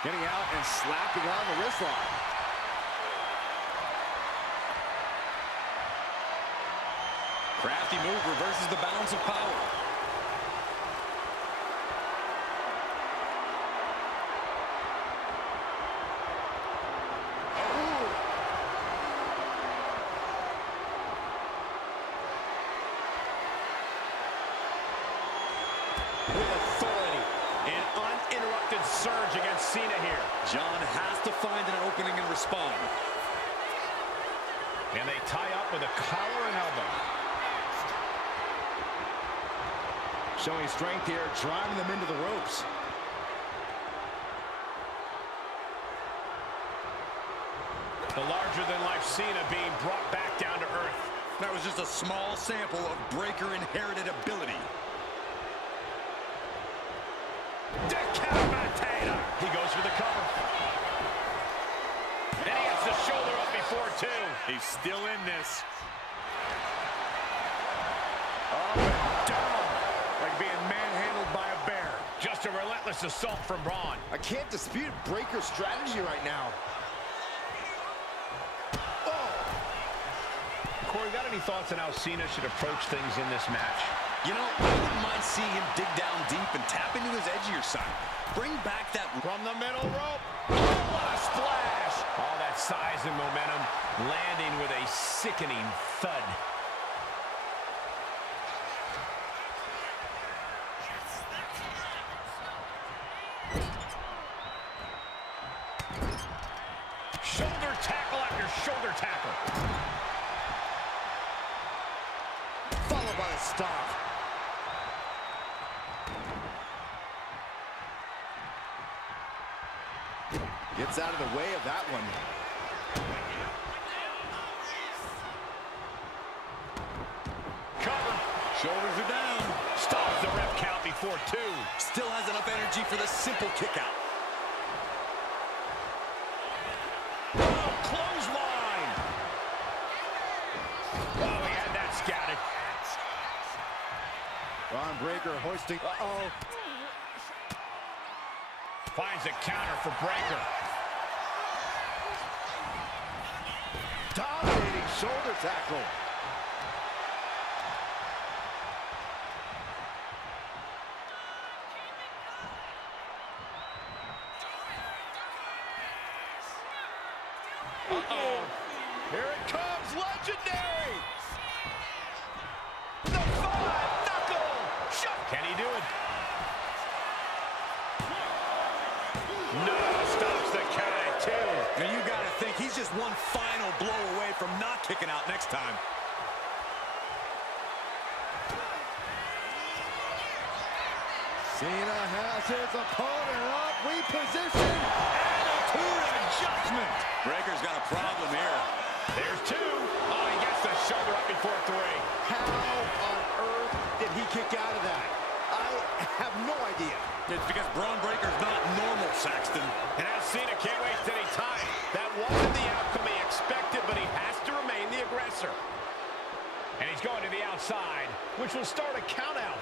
Getting out and slapping on the wrist lock. Crafty move reverses the balance of power. With authority, an uninterrupted surge against Cena here. John has to find an opening and respond. And they tie up with a collar and elbow. Showing strength here, driving them into the ropes. The larger-than-life Cena being brought back down to earth. That was just a small sample of Breaker inherited ability. Decapitator. He goes for the cover. And he gets the shoulder up before two. He's still in this. Up and down, like being manhandled by a bear. Just a relentless assault from Braun. I can't dispute Breaker's strategy right now. Corey, got any thoughts on how Cena should approach things in this match? You know, I wouldn't mind seeing him dig down deep and tap into his edgier side. Bring back that... From the middle rope. Oh, what a splash! All that size and momentum landing with a sickening thud. Shoulder tackle after shoulder tackle. Followed by a stop. Gets out of the way of that one. Cover. Shoulders are down. Stops the ref count before two. Still has enough energy for the simple kick out. Oh, clothesline. Oh, he had that scattered. Ron Breaker hoisting. Uh-oh. Finds a counter for Breaker. Dominating shoulder tackle. Uh-oh. Here it comes, legendary. The five-knuckle shot. Can he do it? No, stops the count at two. And you got to think he's just one final blow away from not kicking out next time. Cena has his opponent up, repositioned. Attitude adjustment. Breaker's got a problem here. There's two. Oh, he gets the shoulder up before three. How on earth did he kick out of that? I have no idea. It's because Braun Breaker's not normal, Saxton. And as Cena can't waste any time. That wasn't the outcome he expected, but he has to remain the aggressor. And he's going to the outside, which will start a count out.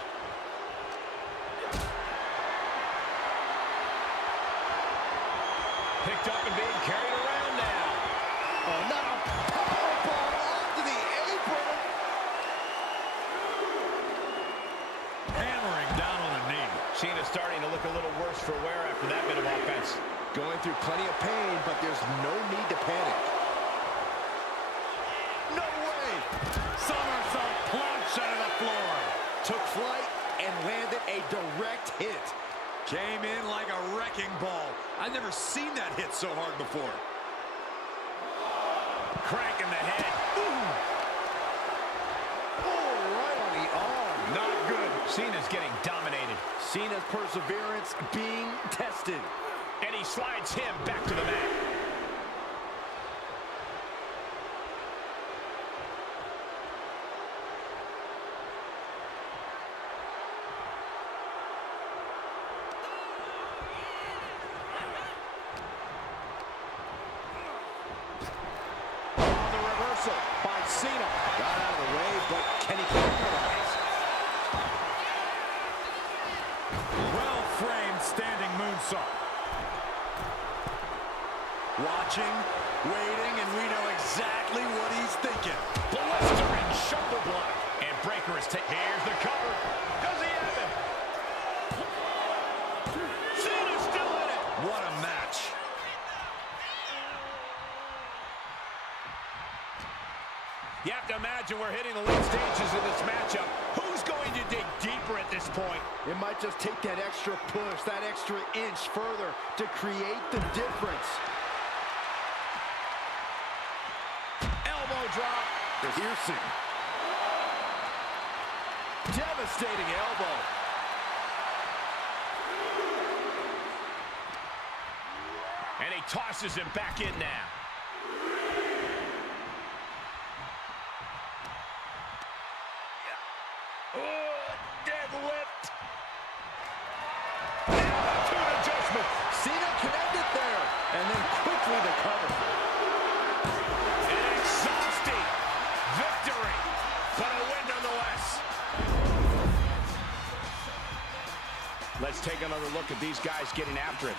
Picked up and being carried around now. Oh, now powerbomb onto the apron. Hammering down on the knee. Cena starting to look a little worse for wear after that bit of offense. Going through plenty of pain, but there's no need to panic. No way! Somersault plunge out of the floor. Took flight and landed a direct hit. Came in like a wrecking ball. I've never seen that hit so hard before. Cranking the head. Oh, right on the arm. Not good. Cena's getting dominated. Cena's perseverance being tested. And he slides him back to the mat. By Cena. Got out of the way, but can he capitalize? Well-framed standing moonsault. Watching, waiting, and we know exactly what he's thinking. Blistering shoulder block. And Breaker is taking. Here's the cover. Does he have it? Cena's still in it. What a match. You have to imagine we're hitting the late stages of this matchup. Who's going to dig deeper at this point? It might just take that extra push, that extra inch further to create the difference. Elbow drop. Piercing. Devastating elbow. And he tosses him back in now. another look at these guys getting after it.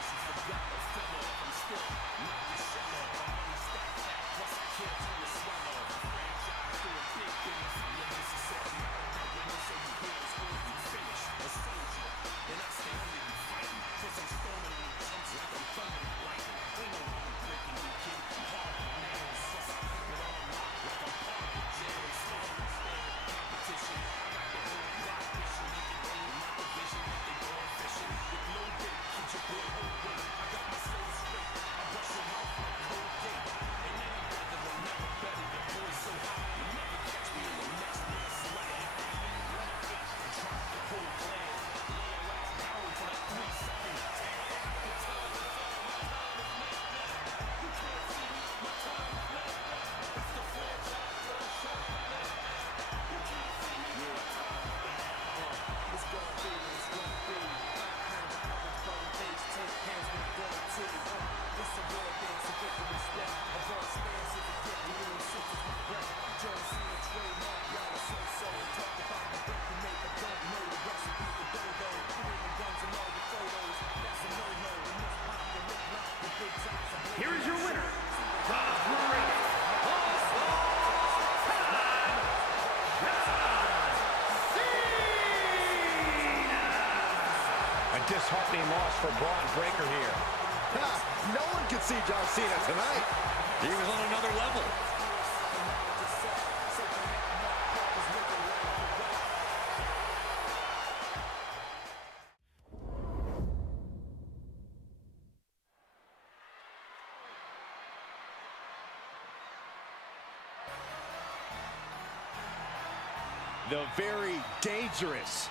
Here is your winner, the greatest of all time, A disheartening loss for Braun Breaker here. No one can see John Cena tonight. He was on another level. The very dangerous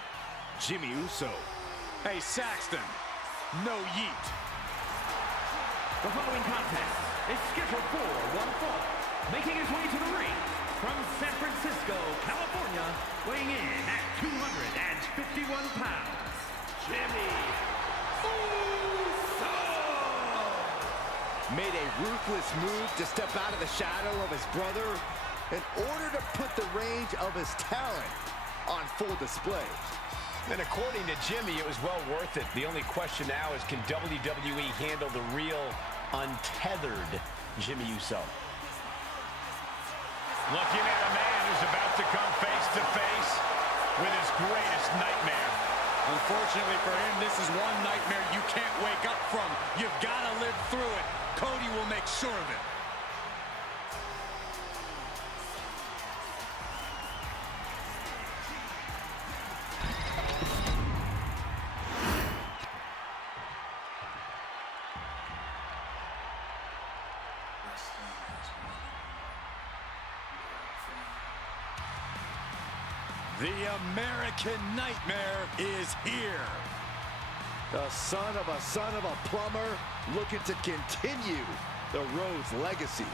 Jimmy Uso. Hey, Saxton, no yeet. The following contest is scheduled for one fall. Making his way to the ring from San Francisco, California, weighing in at 251 pounds, Jimmy Uso! Made a ruthless move to step out of the shadow of his brother in order to put the range of his talent on full display. And according to Jimmy, it was well worth it. The only question now is, can WWE handle the real, untethered Jimmy Uso? Looking at a man who's about to come face to face with his greatest nightmare. Unfortunately for him, this is one nightmare you can't wake up from. You've got to live through it. Cody will make sure of it. The American Nightmare is here. The son of a plumber looking to continue the Rhodes legacy.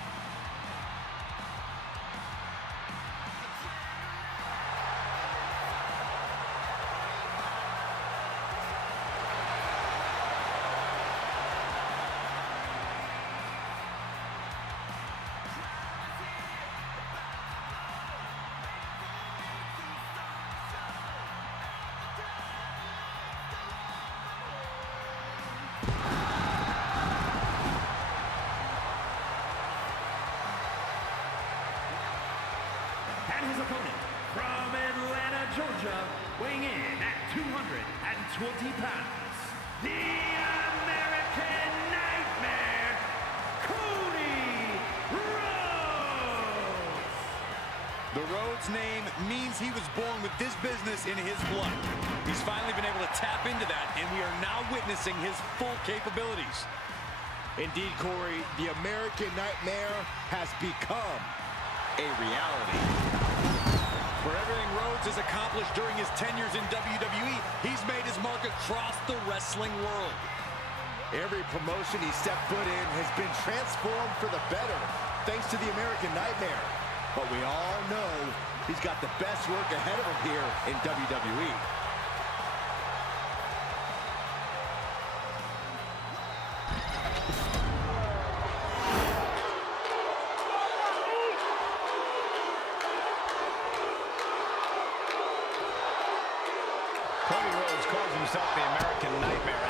And his opponent from Atlanta, Georgia, weighing in at 220 pounds, the American Nightmare, Cody Rhodes! The Rhodes name means he was born with this business in his blood. He's finally been able to tap into that, and we are now witnessing his full capabilities. Indeed, Corey, the American Nightmare has become a reality. For everything Rhodes has accomplished during his tenures in WWE, he's made his mark across the wrestling world. Every promotion he stepped foot in has been transformed for the better, thanks to the American Nightmare. But we all know he's got the best work ahead of him here in WWE. Cody Rhodes calls himself the American Nightmare.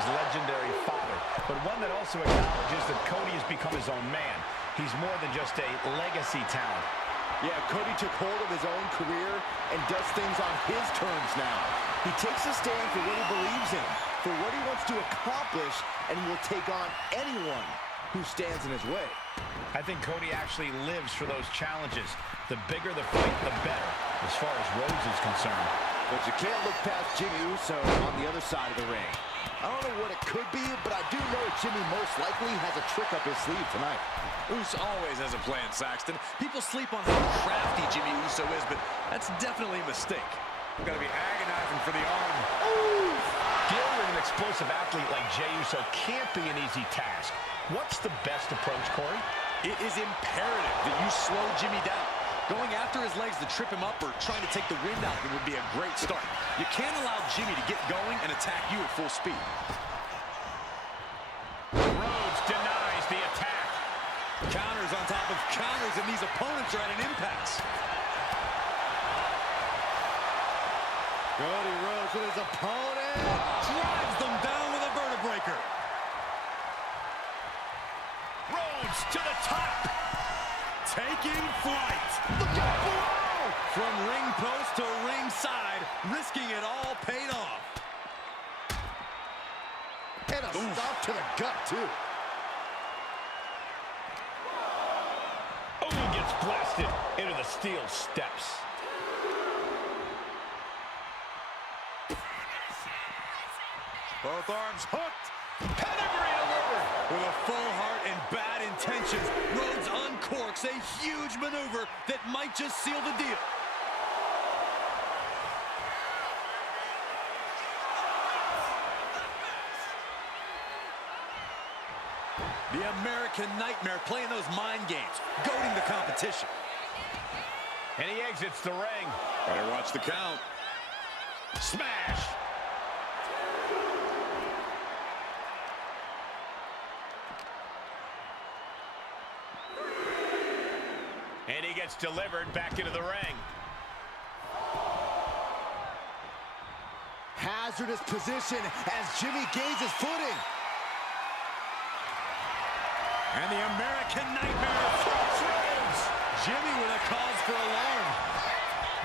his legendary father, but one that also acknowledges that Cody has become his own man. He's more than just a legacy talent. Yeah, Cody took hold of his own career and does things on his terms now. He takes a stand for what he believes in, for what he wants to accomplish, and will take on anyone who stands in his way. I think Cody actually lives for those challenges. The bigger the fight, the better, as far as Rhodes is concerned. But you can't look past Jimmy Uso on the other side of the ring. I don't know what it could be, but I do know Jimmy most likely has a trick up his sleeve tonight. Uso always has a plan, Saxton. People sleep on how crafty Jimmy Uso is, but that's definitely a mistake. Got to be agonizing for the arm. Ooh! Dealing with an explosive athlete like Jey Uso can't be an easy task. What's the best approach, Corey? It is imperative that you slow Jimmy down. Going after his legs to trip him up or trying to take the wind out of him would be a great start. You can't allow Jimmy to get going and attack you at full speed. Rhodes denies the attack. Counters on top of counters, and these opponents are at an impasse. Cody Rhodes with his opponent. Drives them down with a vertebreaker. Rhodes to the top. Taking flight. Look out below! From ring post to ringside, risking it all paid off. And a stop to the gut, too. Oh, gets blasted into the steel steps. Both arms hooked. Pedigree delivered. With a full heart and bad intentions, Rhodes uncorks a huge maneuver that might just seal the deal. The American Nightmare playing those mind games, goading the competition. And he exits the ring. Better watch the count. Smash! And he gets delivered back into the ring. Hazardous position as Jimmy gains his footing. And the American Nightmare throws Rhodes. Jimmy with a cause for alarm.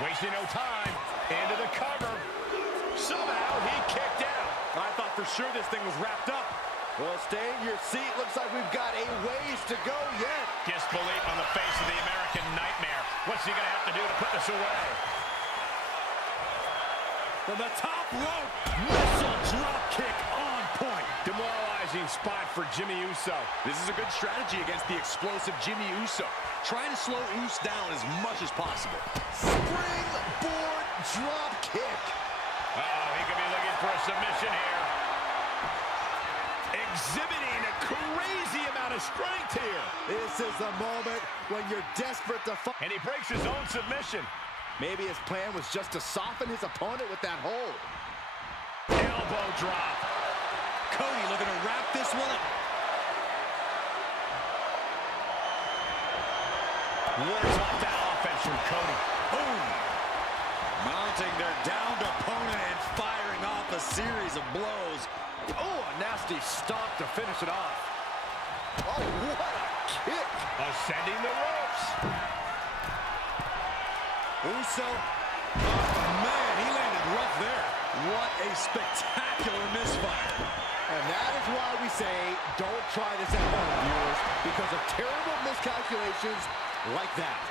Wasting no time. Into the cover. Somehow he kicked out. I thought for sure this thing was wrapped up. Well, stay in your seat. Looks like we've got a ways to go yet. Disbelief on the face of the American Nightmare. What's he going to have to do to put this away? From the top rope, missile drop kick on point. Demoralizing spot for Jimmy Uso. This is a good strategy against the explosive Jimmy Uso. Trying to slow Uso down as much as possible. Springboard drop kick. Uh-oh, he could be looking for a submission here. Exhibiting a crazy amount of strength here. This is the moment when you're desperate to fight. And he breaks his own submission. Maybe his plan was just to soften his opponent with that hold. Elbow drop. Cody looking to wrap this one up. Wards off that offense from Cody. Boom. Mounting their downed opponent and firing off a series of blows. Oh, a nasty stomp to finish it off. Oh, what a kick. Ascending the ropes. Uso, oh man, he landed rough there. What a spectacular misfire. And that is why we say, don't try this at home, viewers, because of terrible miscalculations like that.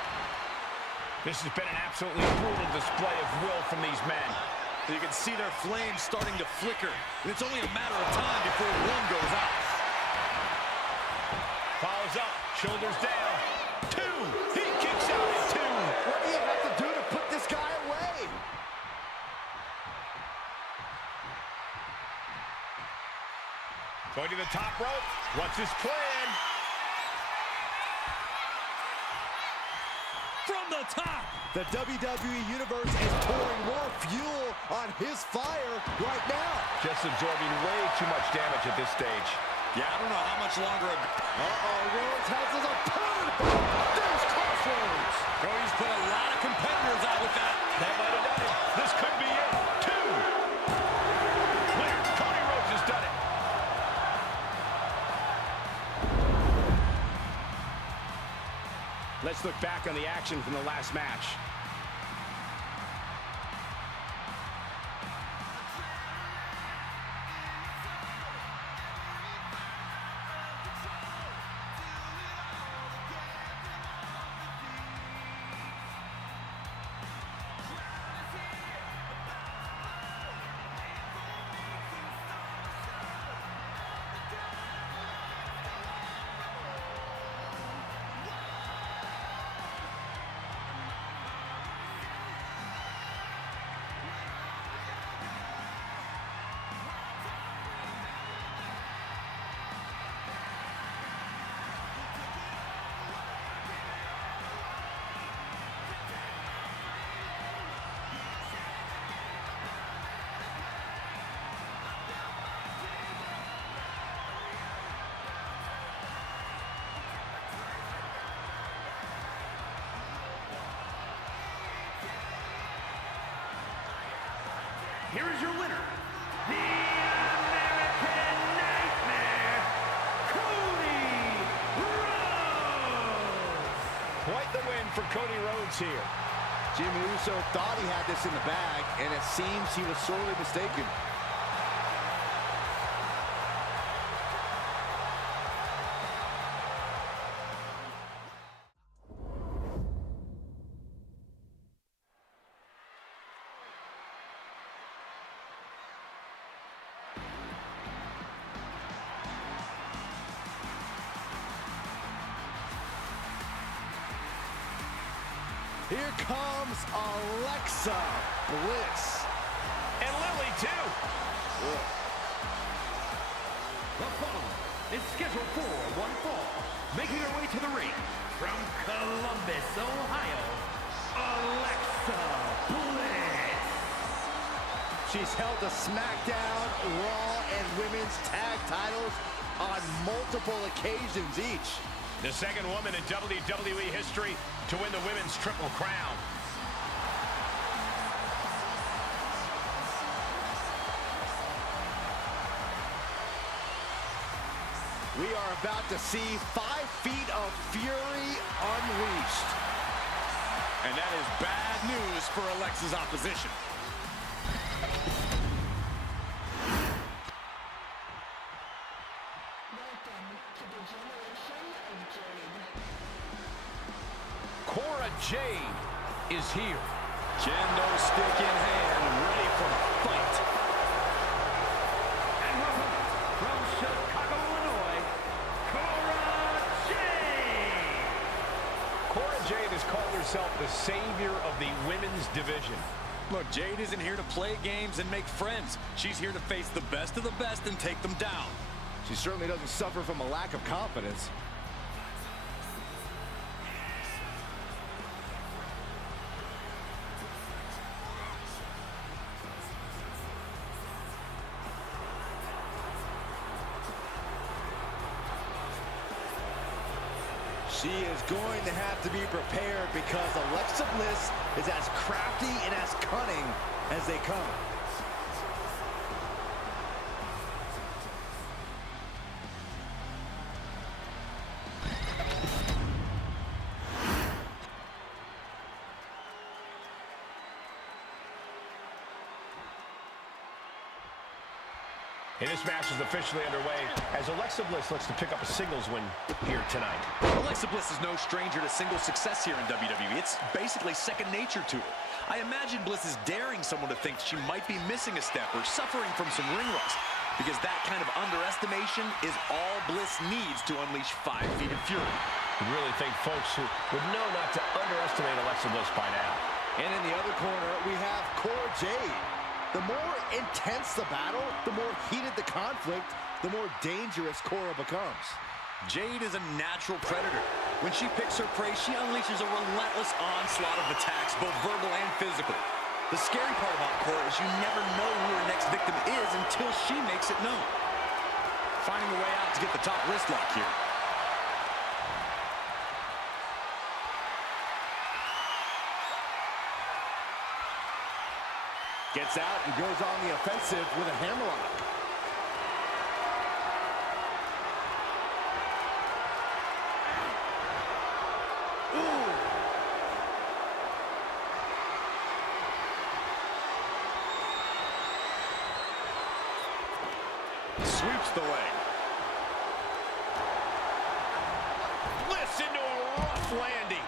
This has been an absolutely brutal display of will from these men. You can see their flames starting to flicker. And it's only a matter of time before one goes out. Follows up, shoulders down. Two, he kicks out at two. What do you have to do to put this guy away? Going to the top rope. What's his plan? From the top. The WWE Universe is pouring more fuel on his fire right now. Just absorbing way too much damage at this stage. Yeah, I don't know how much longer. Rhodes has his opponent. There's Crossroads. Cody's put a lot of competitors out with that. That might have done it. This could be it. Two. Winner, Cody Rhodes has done it. Let's look back on the action from the last match. Here is your winner, the American Nightmare, Cody Rhodes. Quite the win for Cody Rhodes here. Jimmy Uso thought he had this in the bag, and it seems he was sorely mistaken. Here comes Alexa Bliss. And Lily, too. The following is scheduled for one fall. Making her way to the ring from Columbus, Ohio, Alexa Bliss. She's held the SmackDown, Raw, and Women's Tag titles on multiple occasions each. The second woman in WWE history to win the Women's Triple Crown. We are about to see 5 feet of fury unleashed. And that is bad news for Alexa's opposition. Cora Jade is here. Kendo stick in hand, ready for the fight. And welcome from Chicago, Illinois, Cora Jade. Cora Jade has called herself the savior of the women's division. Look, Jade isn't here to play games and make friends. She's here to face the best of the best and take them down. She certainly doesn't suffer from a lack of confidence. She is going to have to be prepared because Alexa Bliss is as crafty and as cunning as they come. And this match is officially underway as Alexa Bliss looks to pick up a singles win here tonight. Alexa Bliss is no stranger to single success here in WWE. It's basically second nature to her. I imagine Bliss is daring someone to think she might be missing a step or suffering from some ring rust, because that kind of underestimation is all Bliss needs to unleash 5 feet of fury. I really think folks who would know not to underestimate Alexa Bliss by now. And in the other corner, we have Cora Jade. The more intense the battle, the more heated the conflict, the more dangerous Cora becomes. Jade is a natural predator. When she picks her prey, she unleashes a relentless onslaught of attacks, both verbal and physical. The scary part about Cora is you never know who her next victim is until she makes it known. Finding a way out to get the top wrist lock here. Gets out and goes on the offensive with a hammerlock. Ooh. sweeps the leg. Bliss into a rough landing.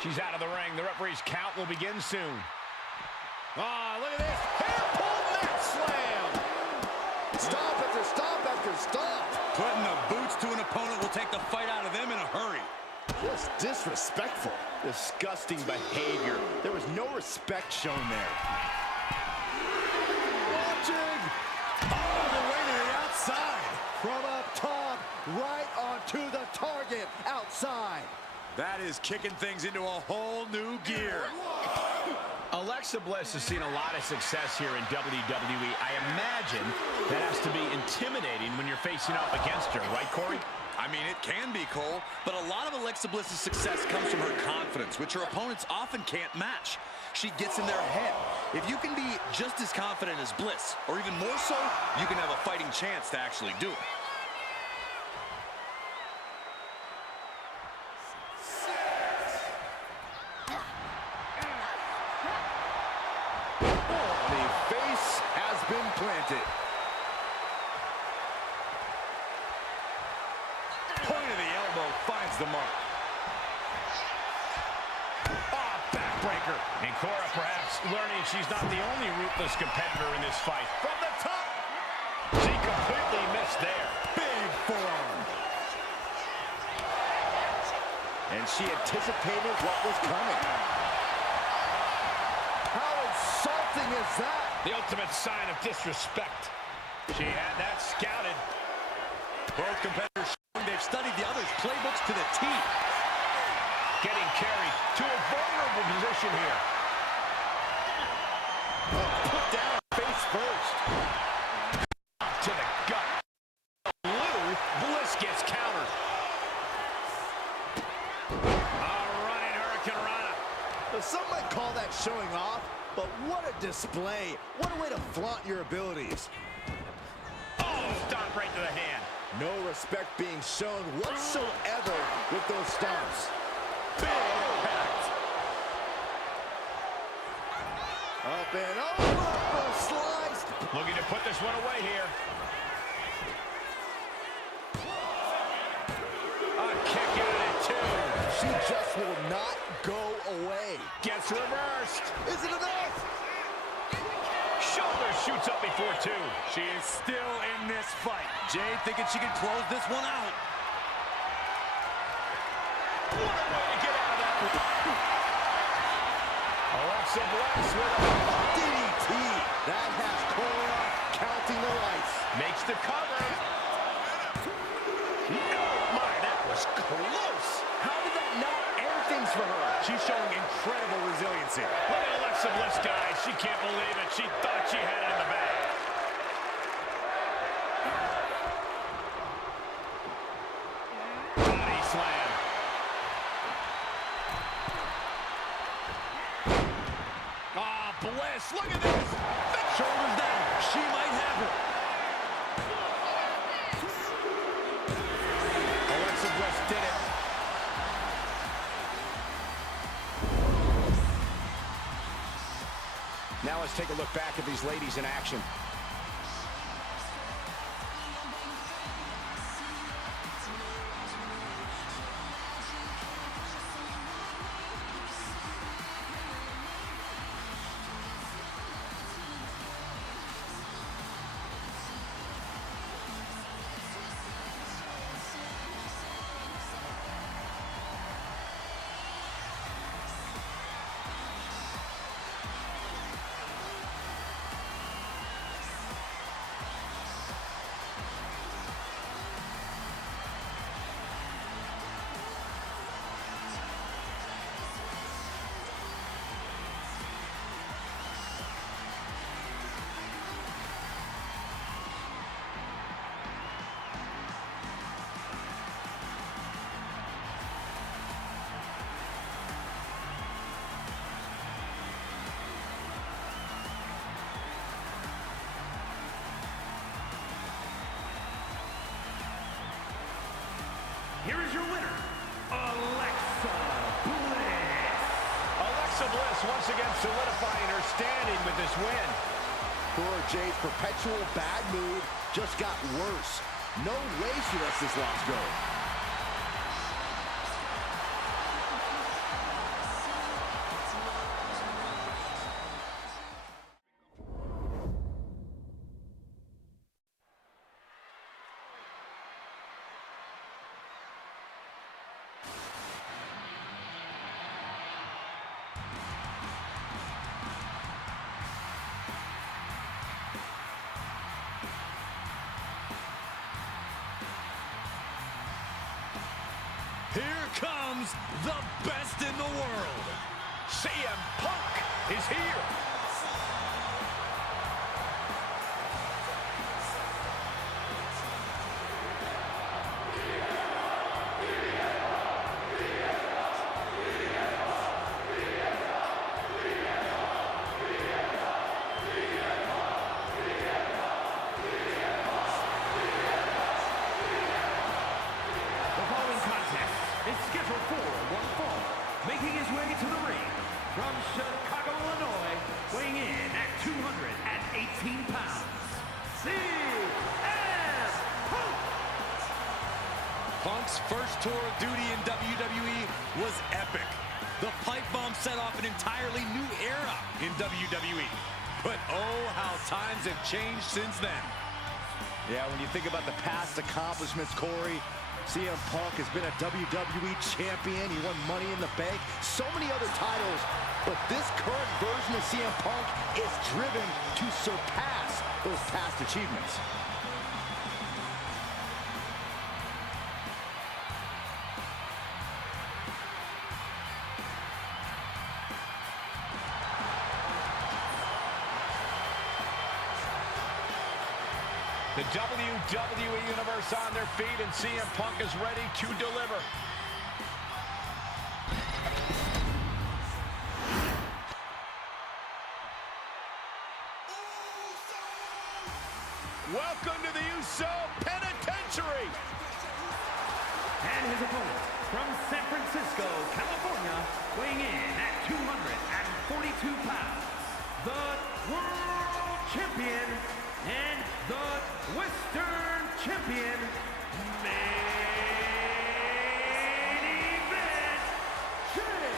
She's out of the ring. The referee's count will begin soon. Oh, look at this. Hair pull mat slam. Stop after stop after stop. Putting the boots to an opponent will take the fight out of them in a hurry. Just disrespectful. Disgusting behavior. There was no respect shown there. Watching. All the way to the outside. From up top, right onto the target. Outside. That is kicking things into a whole new gear. Alexa Bliss has seen a lot of success here in WWE. I imagine that has to be intimidating when you're facing up against her, right, Corey? I mean, it can be, Cole, but a lot of Alexa Bliss's success comes from her confidence, which her opponents often can't match. She gets in their head. If you can be just as confident as Bliss, or even more so, you can have a fighting chance to actually do it. The face has been planted. Point of the elbow finds the mark. Ah, backbreaker. And Cora perhaps learning she's not the only ruthless competitor in this fight. From the top. She completely missed there. Big forearm. And she anticipated what was coming. How insulting is that? The ultimate sign of disrespect. She had that scouted. Both competitors, they've studied the other's playbooks to the T. Getting carried to a vulnerable position here. Put down face first. To the gut. Bliss gets countered. A running Hurricane Rana. Now, some might call that showing off, but what a display. What a way to flaunt your abilities. Oh, stomp right to the hand. No respect being shown whatsoever with those stomps. Big impact. Up and over, sliced. Looking to put this one away here. A kick out at two. She just will not go away. Gets reversed. Is it enough? Shoulder shoots up before two. She is still in this fight. Jade thinking she can close this one out. What a way to get out of that. Alexa Bliss with a DDT. That has Cora counting the lights. makes the cover. No, my, that was close. How did that not end things for her? She's showing incredible resiliency. Look at Alexa Bliss, guys. She can't believe it. She thought she had it in the bag. Body slam. Ah, Bliss, look at this. Shoulders down. She might have her. Alexa Bliss did it. Now let's take a look back at these ladies in action. Bliss once again solidifying her standing with this win. Poor Jay's perpetual bad mood just got worse. No way she lets this loss go. Here comes the best in the world. CM Punk is here. Making his way to the ring from Chicago, Illinois, weighing in at 218 pounds, CM Punk! Punk's first tour of duty in WWE was epic. The pipe bomb set off an entirely new era in WWE. But oh, how times have changed since then. Yeah, when you think about the past accomplishments, Corey, CM Punk has been a WWE champion. He won Money in the Bank, so many other titles. But this current version of CM Punk is driven to surpass those past achievements. The WWE Universe on their feet, and CM Punk is ready to deliver. Welcome to the Uso Penitentiary. And his opponent from San Francisco, California, weighing in at 242 pounds, the World Champion and the Western Champion, main event, Jey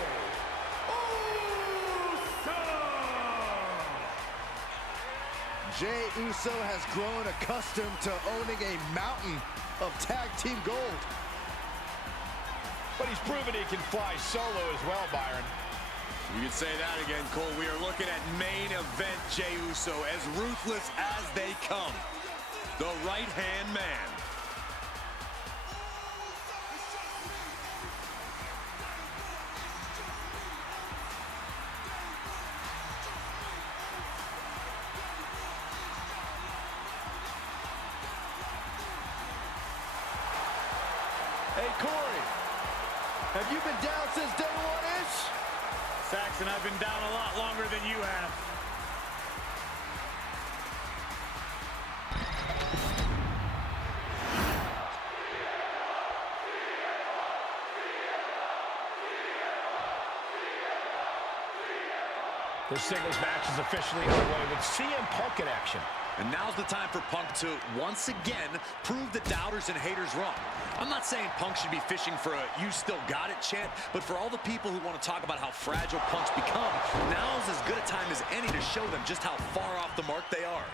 Uso! Jey Uso has grown accustomed to owning a mountain of tag team gold. But he's proven he can fly solo as well, Byron. You can say that again, Cole. We are looking at main event Jey Uso, as ruthless as they come. The right-hand man. Hey, Corey, have you been down since day one-ish? Saxon, I've been down a lot longer than you have. The singles match is officially underway with CM Punk in action. And now's the time for Punk to, once again, prove the doubters and haters wrong. I'm not saying Punk should be fishing for a "you still got it" chant, but for all the people who want to talk about how fragile Punk's become, now's as good a time as any to show them just how far off the mark they are.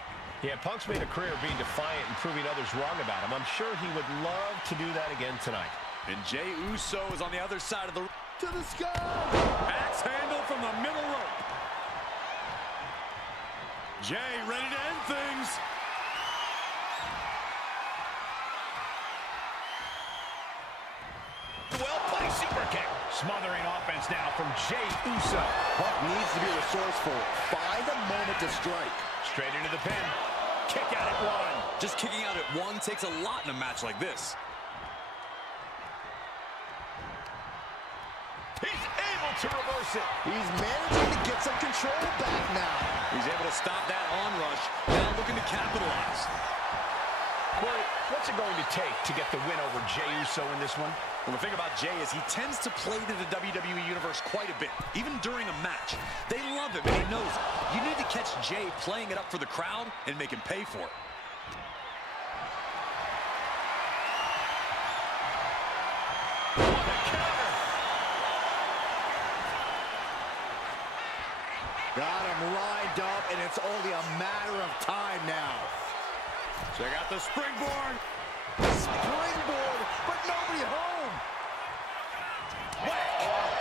Yeah, Punk's made a career of being defiant and proving others wrong about him. I'm sure he would love to do that again tonight. And Jey Uso is on the other side of the... To the sky! Axe handle from the middle rope. Jey ready to end things. Well-placed super kick. Smothering offense now from Jey Uso. Punk needs to be resourceful. Find a moment to strike. Straight into the pin. Kick out at one. Just kicking out at one takes a lot in a match like this. He's able to reverse it. He's managing to get some control back now. He's able to stop that onrush. Now looking to capitalize. Corey, what's it going to take to get the win over Jey Uso in this one? Well, the thing about Jay is he tends to play to the WWE Universe quite a bit, even during a match. They love him, and he knows it. You need to catch Jay playing it up for the crowd and make him pay for it. Got him lined up, and it's only a matter of time now. Check out the springboard. Springboard, but nobody home.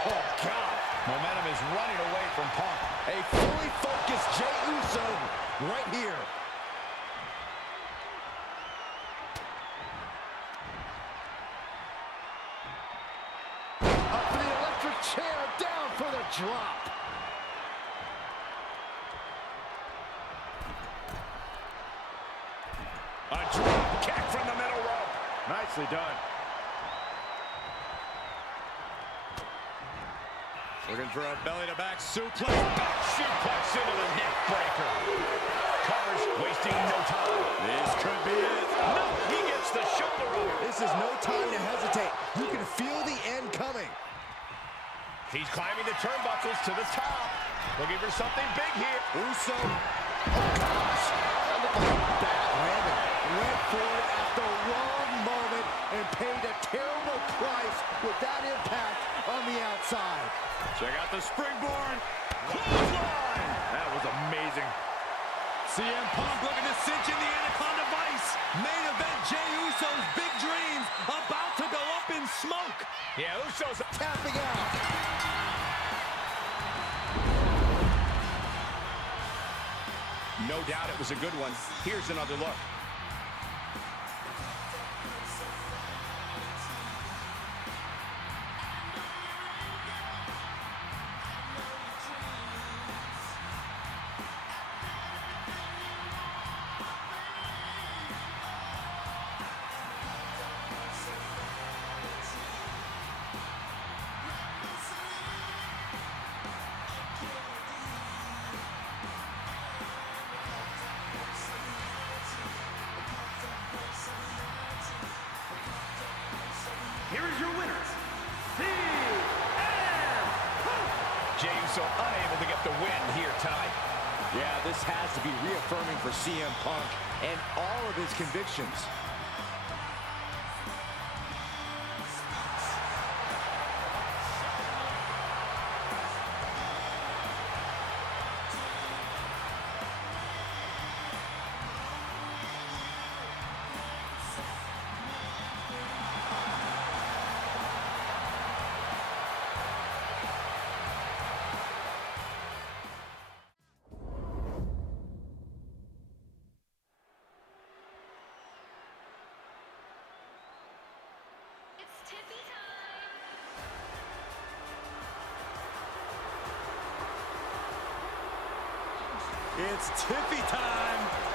Oh, God. Momentum is running away from Punk. A fully focused Jey Uso right here. Up for the electric chair, down for the drop. A drop kick from the middle rope. Nicely done. Looking for a belly-to-back suplex. Back suplex into the neck breaker. Covers, wasting no time. This could be it. No, he gets the shoulder up. This is no time to hesitate. You can feel the end coming. He's climbing the turnbuckles to the top. Looking for something big here. Uso. Oh, gosh. Bad landing. Went for it at the wrong moment and paid a terrible price with that impact on the outside. Check out the springboard. Clothesline. That was amazing. CM Punk looking to cinch in the Anaconda Vice. Main event Jey Uso's big dreams about to go up in smoke. Yeah, Uso's Tapping out. no doubt it was a good one. Here's another look. Here is your winner, CM Punk. Jey Uso unable to get the win here tonight. Yeah, this has to be reaffirming for CM Punk and all of his convictions. It's Tiffy time.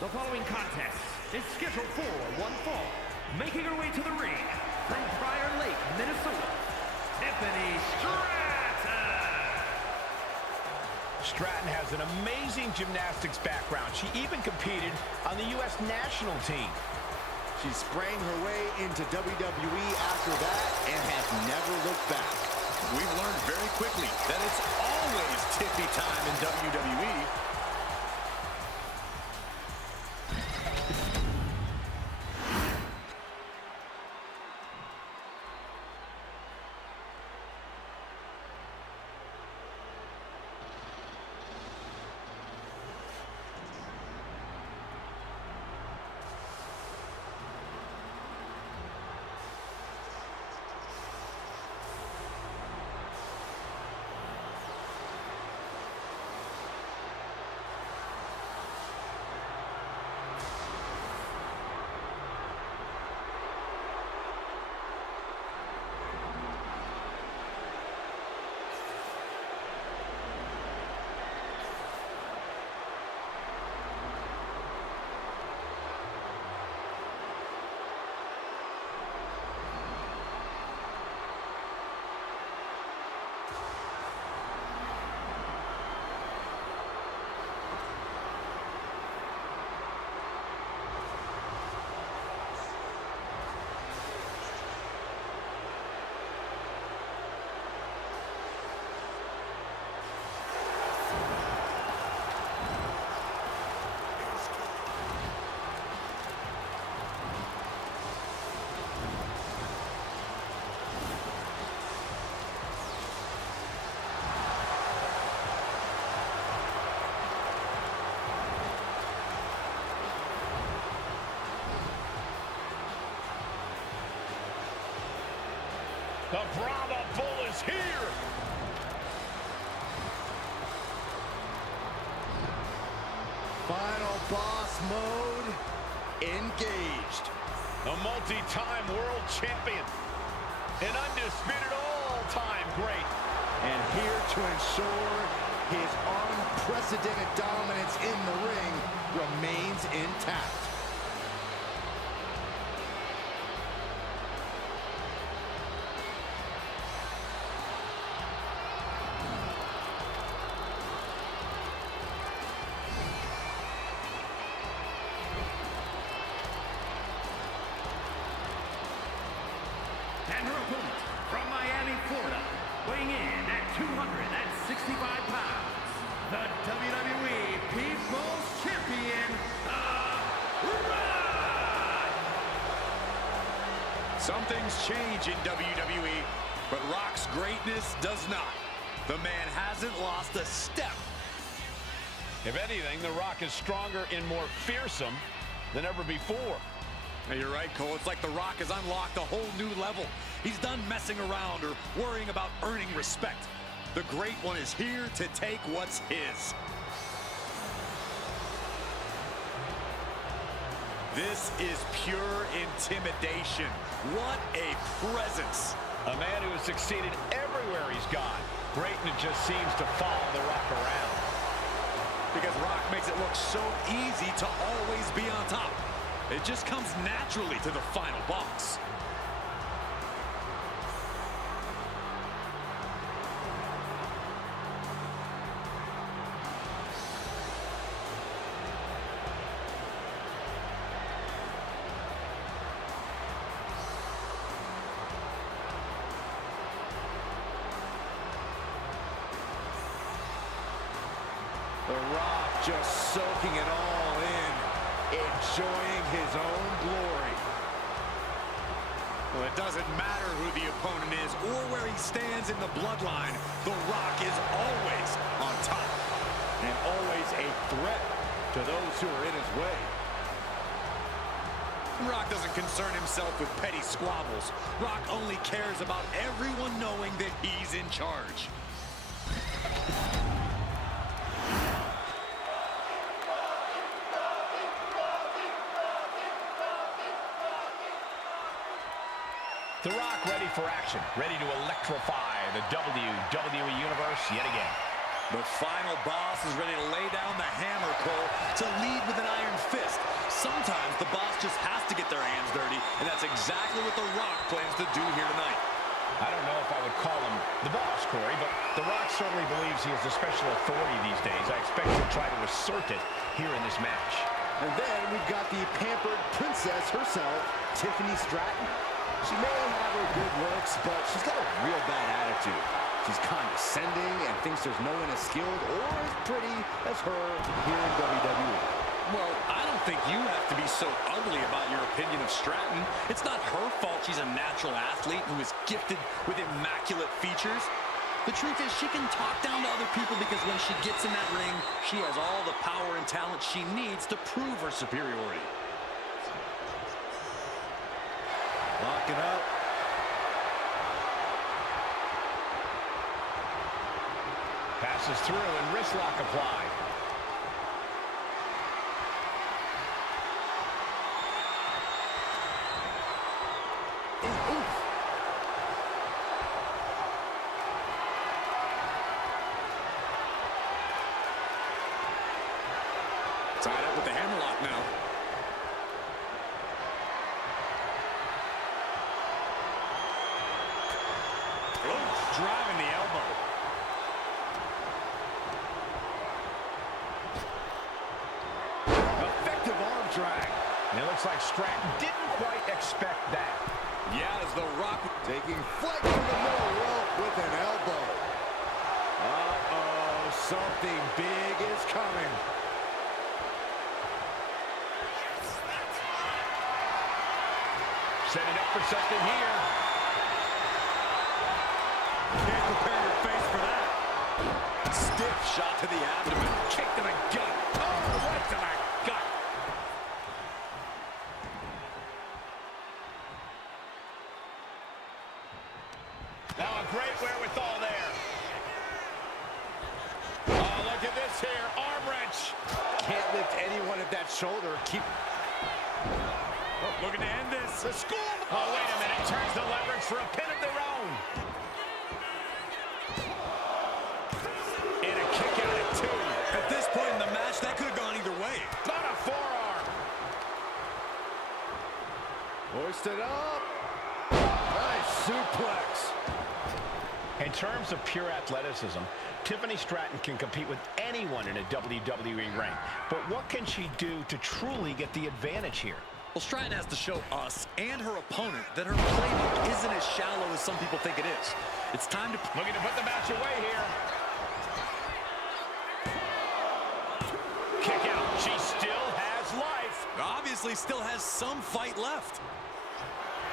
The following contest is scheduled for one fall. Making her way to the ring from Prior Lake, Minnesota, Tiffany Stratus. Stratton has an amazing gymnastics background. She even competed on the U.S. national team. She sprang her way into WWE after that and has never looked back. We've learned very quickly that it's always Tiffy time in WWE. The Brahma Bull is here. Final boss mode engaged. A multi-time world champion. An undisputed all-time great. And here to ensure his unprecedented dominance in the ring remains intact. And her opponent from Miami, Florida, weighing in at 265 pounds, the WWE People's Champion, The Rock! Some things change in WWE, but Rock's greatness does not. The man hasn't lost a step. If anything, The Rock is stronger and more fearsome than ever before. Now, you're right, Cole. It's like The Rock has unlocked a whole new level. He's done messing around or worrying about earning respect. The Great One is here to take what's his. This is pure intimidation. What a presence. A man who has succeeded everywhere he's gone. Greatness just seems to follow The Rock around. Because Rock makes it look so easy to always be on top. It just comes naturally to the final boss. The Rock just soaking it all in, enjoying his own glory. Well, it doesn't matter who the opponent is or where he stands in the bloodline. The Rock is always on top. And always a threat to those who are in his way. Rock doesn't concern himself with petty squabbles. Rock only cares about everyone knowing that he's in charge. The Rock ready for action, ready to electrify the WWE Universe yet again. The final boss is ready to lay down the hammer, Cole, to lead with an iron fist. Sometimes the boss just has to get their hands dirty, and that's exactly what The Rock plans to do here tonight. I don't know if I would call him the boss, Corey, but The Rock certainly believes he is the special authority these days. I expect he'll try to assert it here in this match. And then we've got the pampered princess herself, Tiffany Stratton. She may have her good looks, but she's got a real bad attitude. She's condescending and thinks there's no one as skilled or as pretty as her here in WWE. Well, I don't think you have to be so ugly about your opinion of Stratton. It's not her fault she's a natural athlete who is gifted with immaculate features. The truth is she can talk down to other people because when she gets in that ring, she has all the power and talent she needs to prove her superiority. Locking up. Passes through and wrist lock applied. Tied up with the hammerlock now. Oh, driving the elbow. Effective arm drag. And it looks like Stratton didn't quite expect that. Yeah, as The Rock Taking flight from the middle rope with an elbow. Uh-oh, something big is coming. Setting up for something here. can't prepare your face for that. Stiff shot to the abdomen. Kick to the gut. Oh, right to the gut. Now a great wherewithal there. Oh, look at this here. Arm wrench. Can't lift anyone at that shoulder. Keep... Looking to end this. The school. Oh, wait a minute. Turns the leverage for a pin of their own. And a kick out at 2. At this point in the match, that could have gone either way. Not a forearm. Hoisted up. Nice suplex. In terms of pure athleticism, Tiffany Stratton can compete with anyone in a WWE ring. But what can she do to truly get the advantage here? Well, Stratton has to show us and her opponent that her playbook isn't as shallow as some people think it is. It's time to... Looking to put the match away here. Kick out. She still has life. Obviously still has some fight left.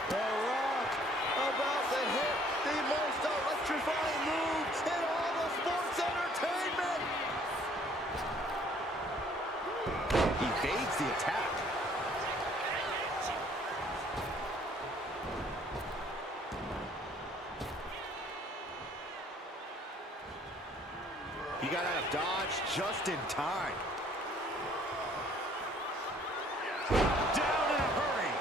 The Rock about to hit the most electrifying move in all of sports entertainment. Evades the attack. He got out of dodge just in time. Down in a hurry.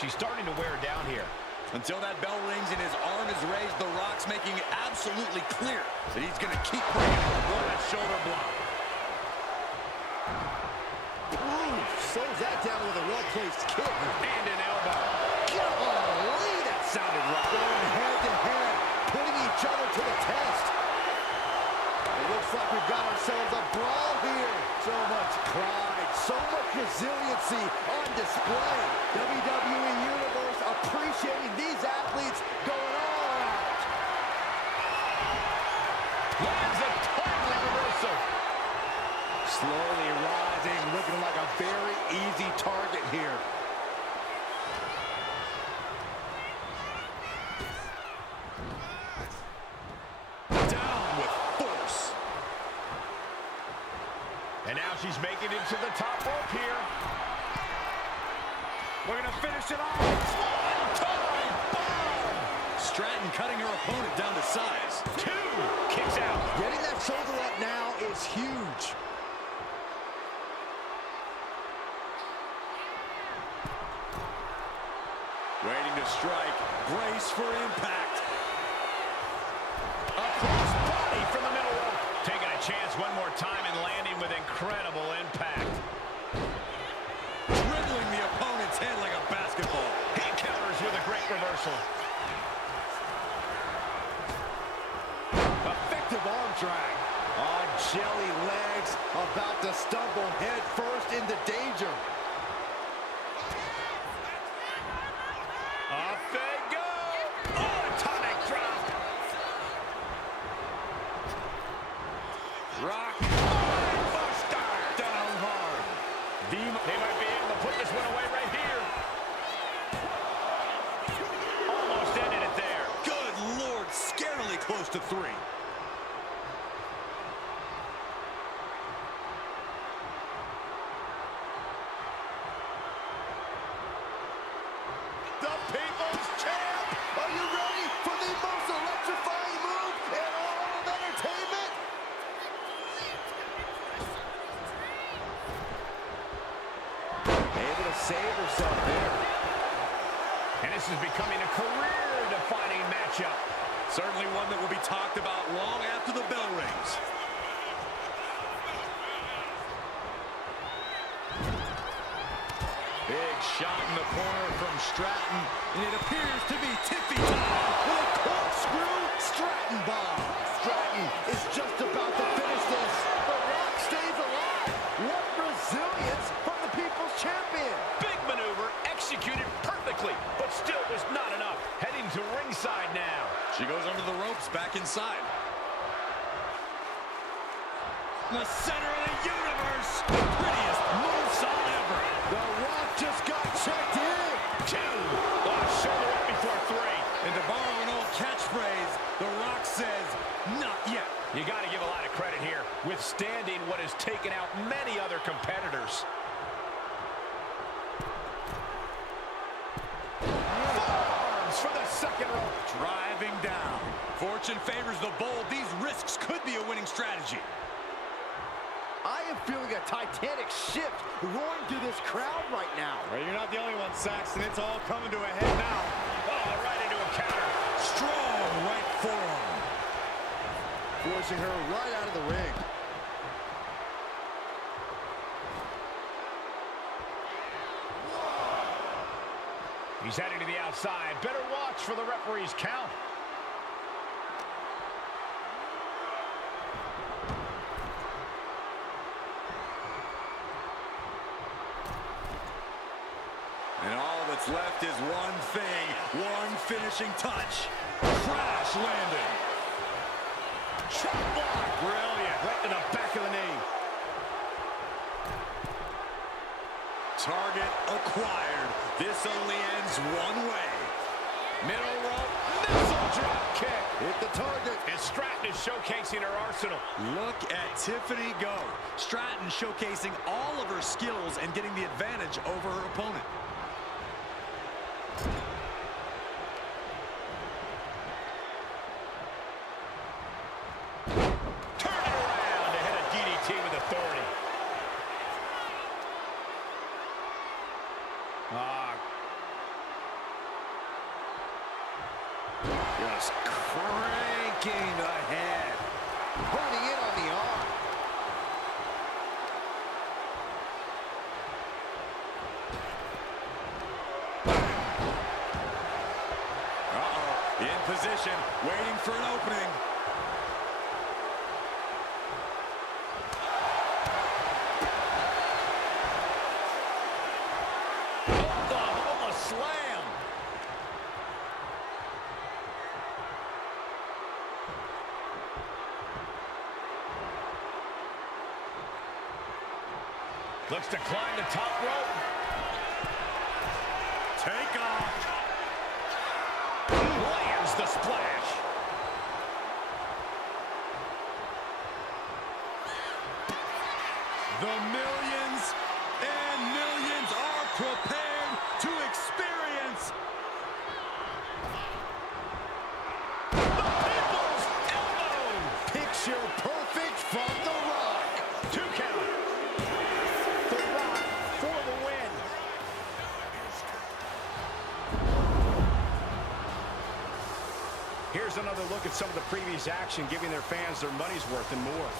She's starting to wear down here. Until that bell rings and his arm is raised, The Rock's making it absolutely clear that he's going to keep bringing it for that shoulder block. Ooh, slows that down with a well-placed kick. And an elbow. Golly, that sounded rough. Going head to head, putting each other to the test. It looks like we've got ourselves a brawl here. So much pride, so much resiliency on display. WWE Universe appreciating these athletes going all out. Lands a timely reversal. Slowly rising, looking like a very easy target here. Down with force. And now she's making it to the top rope here. Looking to finish it off. One-time bomb. Stratton cutting her opponent down to size. 2. Kicks out. Getting that shoulder up now is huge. Waiting to strike. Brace for impact. Across body from the middle rope. Taking a chance one more time and landing with incredible impact. Dribbling the opponent's head like a basketball. He counters with a great reversal. Effective arm drag. On jelly legs, about to stumble head first into danger. Off they go. Oh, atomic drop. Rock. Buster. Down hard. They might be able to put this one away right here. Almost ended it there. Good Lord, scarily close to 3. The People's Champ! Are you ready for the most electrifying move in all of entertainment? Able to save herself there. And this is becoming a career-defining matchup. Certainly one that will be talked about long after the bell rings. Big shot in the corner from Stratton, and it appears to be Tiffy time. With a corkscrew Stratton bomb. Stratton is just about to finish this. The Rock stays alive. What resilience from the People's Champion. Big maneuver, executed perfectly, but still was not enough. Heading to ringside now. She goes under the ropes, back inside. The center of the universe. The prettiest moonsault ever. The Rock just got checked in. 2. Shoulder up before 3. And to borrow an old catchphrase, The Rock says, not yet. You got to give a lot of credit here, withstanding what has taken out many other competitors. Forearms for the second rope. Driving down. Fortune favors the bold. These risks could be a winning strategy. I am feeling a titanic shift roaring through this crowd right now. Well, you're not the only one, Saxton. It's all coming to a head now. Oh, right into a counter. Strong right forearm. Forcing her right out of the ring. He's heading to the outside. Better watch for the referee's count. And all that's left is one thing, one finishing touch. Crash landing. Chop block. Brilliant. Right to the back of the knee. Target acquired. This only ends one way. Middle rope, missile drop kick. Hit the target. And Stratton is showcasing her arsenal. Look at Tiffany go. Stratton showcasing all of her skills and getting the advantage over her opponent. Turn it around to hit a DDT with authority. Just cranking ahead. Holding in on the arm. Uh-oh, in position, waiting for an opening. Oklahoma slam. Looks to climb the top rope. Take off. Lands the splash. The millions and millions are prepared to experience The people's elbow. Picture perfect from The Rock. 2 count. The Rock for the win. Here's another look at some of the previous action, giving their fans their money's worth and more.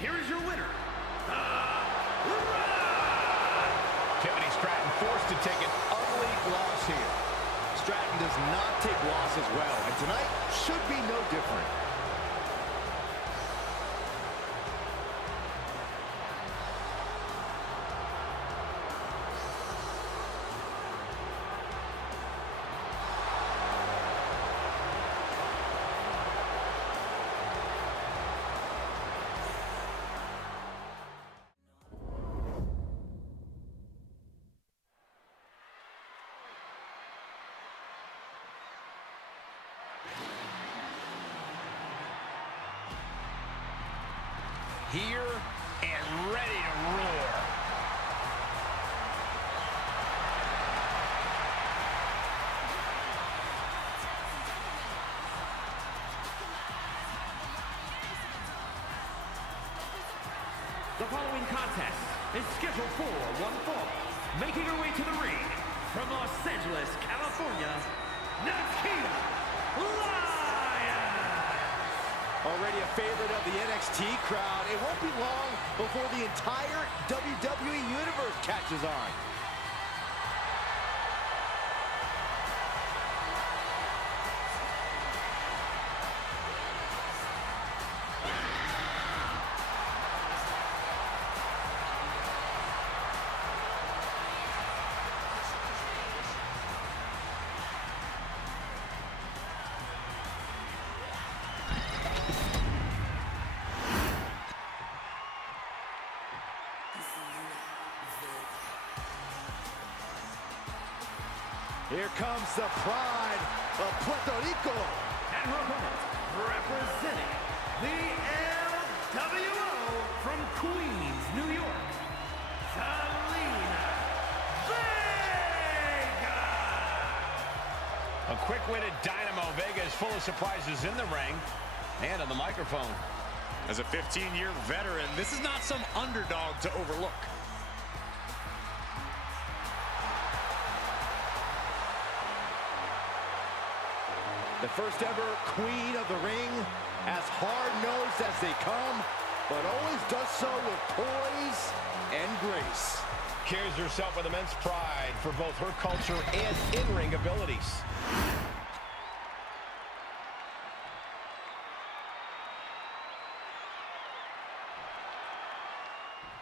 Here is your winner, Tiffany Stratton forced to take an ugly loss here. Stratton does not take losses well, and tonight should be no different. here and ready to roar. The following contest is scheduled for one fall. Making her way to the ring from Los Angeles, California, Nikita Lyons. Already a favorite of the NXT crowd, it won't be long before the entire WWE Universe catches on. Here comes the pride of Puerto Rico. And her opponent, representing the LWO from Queens, New York, Zelina Vega. A quick-witted Dynamo. Vega is full of surprises in the ring and on the microphone. As a 15-year veteran, this is not some underdog to overlook. The first ever queen of the ring, as hard-nosed as they come, but always does so with poise and grace. Carries herself with immense pride for both her culture and in-ring abilities.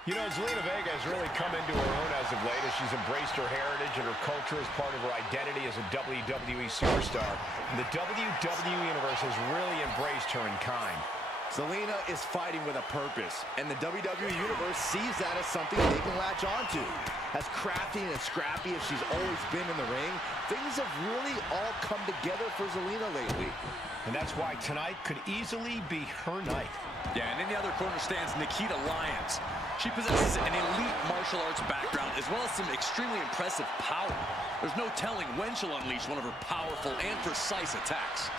You know, Zelina Vega has really come into her own as of late as she's embraced her heritage and her culture as part of her identity as a WWE superstar. And the WWE Universe has really embraced her in kind. Zelina is fighting with a purpose, and the WWE Universe sees that as something they can latch onto. As crafty and scrappy as she's always been in the ring, things have really all come together for Zelina lately. And that's why tonight could easily be her night. Yeah, and in the other corner stands Nikita Lyons. She possesses an elite martial arts background as well as some extremely impressive power. There's no telling when she'll unleash one of her powerful and precise attacks.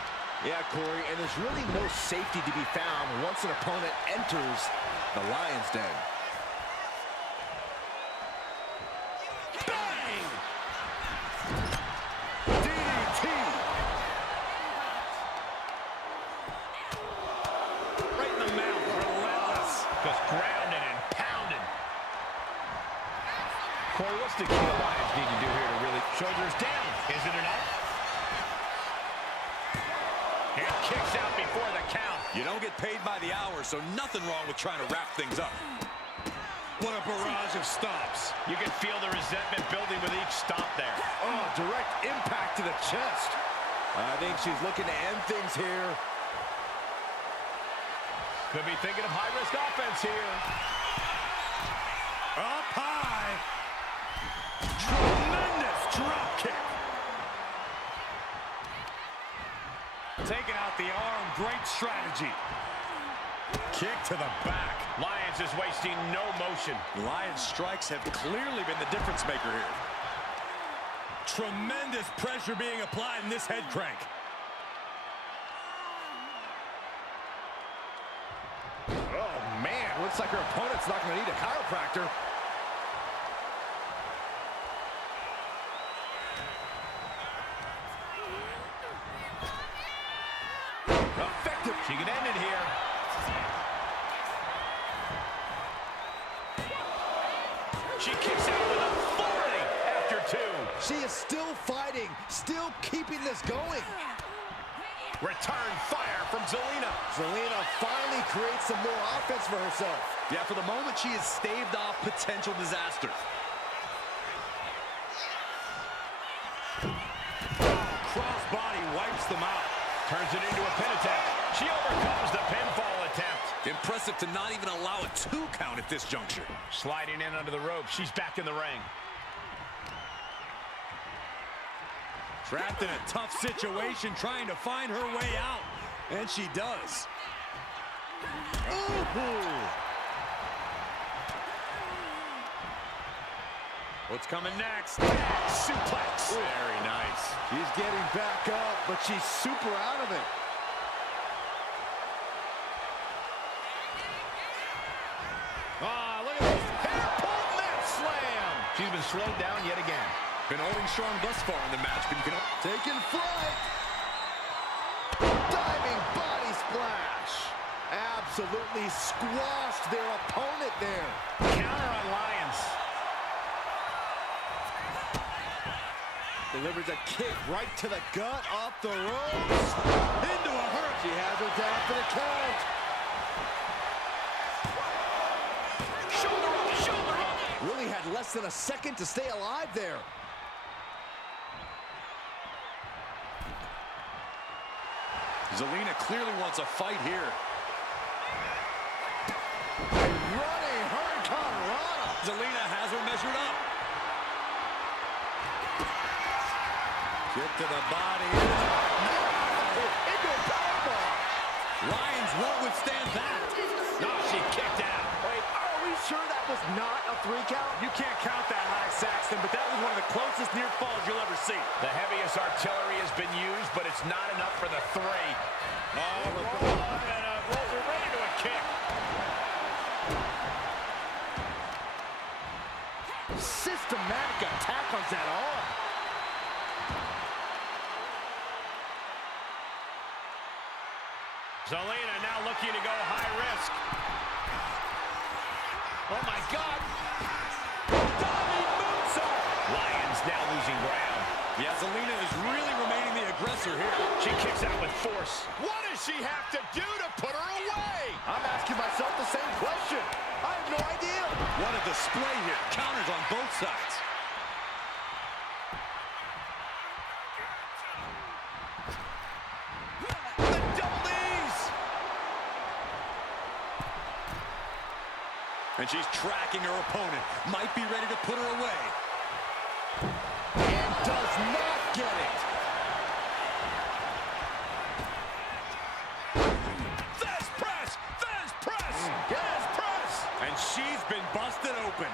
Yeah, Corey, and there's really no safety to be found once an opponent enters the Lion's Den. Bang! DDT! Right in the mouth, relentless. Just grounded and pounded. Corey, what's Nikita Lyons need to do here to really... Shoulders down. Is it enough? And kicks out before the count. You don't get paid by the hour, so nothing wrong with trying to wrap things up. What a barrage of stomps. You can feel the resentment building with each stomp there. Oh, direct impact to the chest. I think she's looking to end things here. Could be thinking of high-risk offense here. Up high. Tremendous drop kick. Taking out the arm, great strategy. Kick to the back. Lyons is wasting no motion. Lyons' strikes have clearly been the difference maker here. Tremendous pressure being applied in this head crank. Oh, man, looks like her opponent's not going to need a chiropractor. Effective. She can end it here. She kicks out with authority after two. She is still fighting, still keeping this going. Return fire from Zelina. Zelina finally creates some more offense for herself. Yeah, for the moment, she has staved off potential disaster. Crossbody wipes them out. Turns it into a pin attempt. She overcomes the pinfall attempt. Impressive to not even allow a 2 count at this juncture. Sliding in under the rope. She's back in the ring. Trapped in a tough situation, trying to find her way out. And she does. Ooh. What's coming next? Suplex. Very nice. She's getting back up, but she's super out of it. Look at this. Hair-pull mat slam. She's been slowed down yet again. Been holding strong thus far in the match, but you can... Taking flight. Diving body splash. Absolutely squashed their opponent there. Counter on Lyons. Delivers a kick right to the gut, off the ropes. Into a hurt. She has her down for the count. Shoulder up, shoulder up. Really had less than a second to stay alive there. Zelina clearly wants a fight here. Running hurricanrana. Zelina has her measured up. Kick to the body. Into a powerbomb. Lyons won't withstand that. No, she kicked out. Wait, are we sure that was not a 3 count? You can't count that high, Saxton, but that was one of the closest near falls you'll ever see. The heaviest artillery has been used, but it's not enough for the 3. Oh, roll up and we're ready to a kick. Systematic attack on that arm. Zelina now looking to go high risk. Oh, my God. Diving moonsault. Lyons now losing ground. Yeah, Zelina is really remaining the aggressor here. She kicks out with force. What does she have to do to put her away? I'm asking myself the same question. I have no idea. What a display here. Counters on both sides. The double knees. And she's tracking her opponent. Might be ready to put her away. And does not get it. There's press. There's press. There's press. And she's been busted open.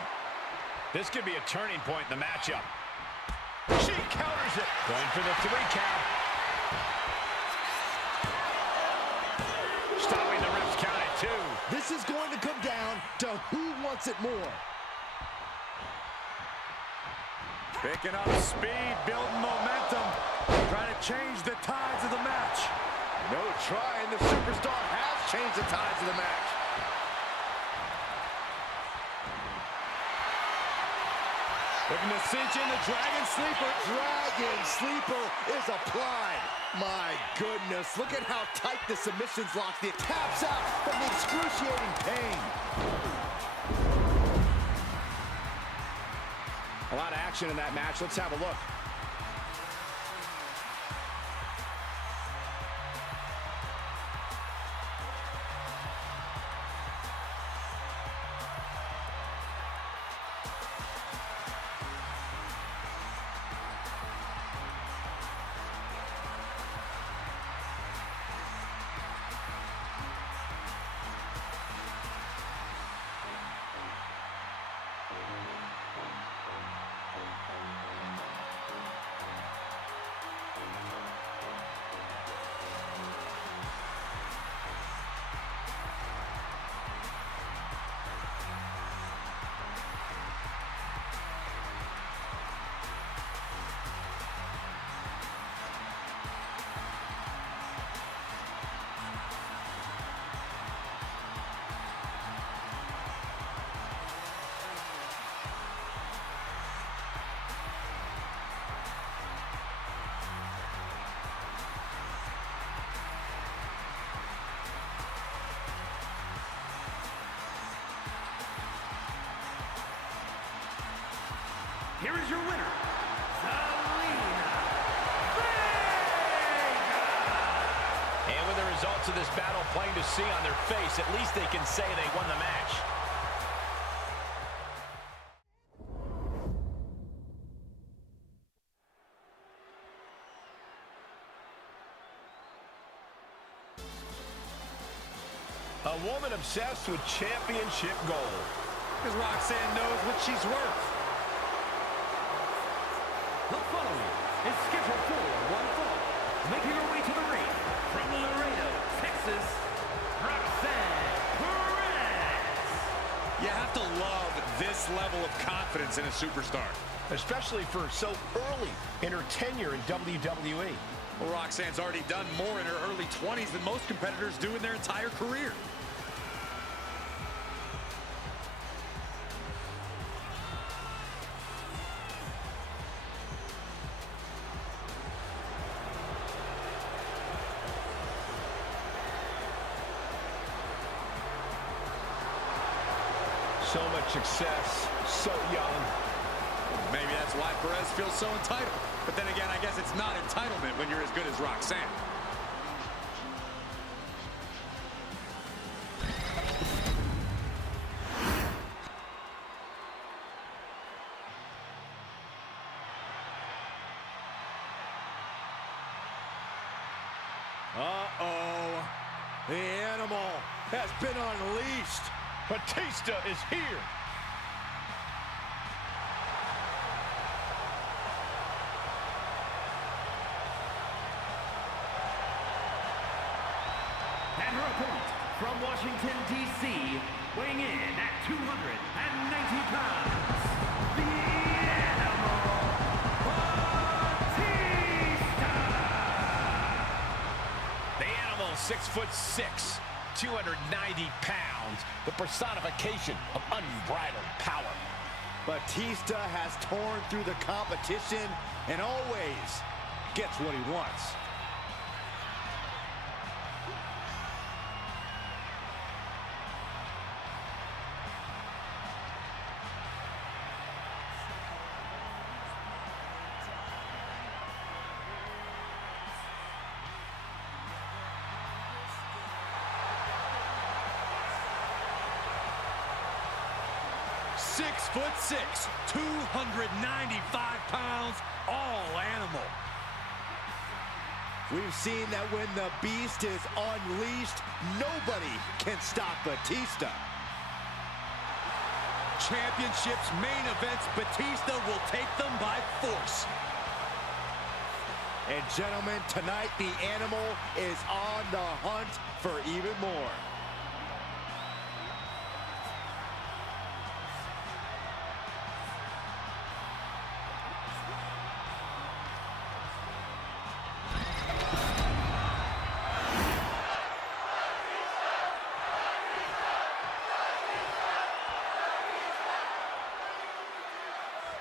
This could be a turning point in the matchup. She counters it. Going for the 3 count. Stopping the ref's count at 2. This is going to come down to who wants it more. Picking up speed, building momentum, trying to change the tides of the match. No trying. The superstar has changed the tides of the match. Looking to cinch in the Dragon Sleeper. Dragon Sleeper is applied. My goodness, look at how tight the submission's locked. It taps out from the excruciating pain. A lot of action in that match. Let's have a look. Here is your winner, Zelina. And with the results of this battle plain to see on their face, at least they can say they won the match. A woman obsessed with championship gold. Because Roxanne knows what she's worth. level of confidence in a superstar. Especially for so early in her tenure in WWE. Well, Roxanne's already done more in her early 20s than most competitors do in their entire career. So much success, so young. Maybe that's why Perez feels so entitled. But then again, I guess it's not entitlement when you're as good as Roxanne. Uh-oh. The animal has been unleashed. Batista is here. And her opponent from Washington, D.C., weighing in at 290 pounds, the Animal, Batista! The Animal, 6'6", 290 pounds, the personification of unbridled power. Batista has torn through the competition and always gets what he wants. .6'6", 295 pounds, all animal. We've seen that when the beast is unleashed, nobody can stop Batista. Championships, main events, Batista will take them by force. And gentlemen, tonight the Animal is on the hunt for even more.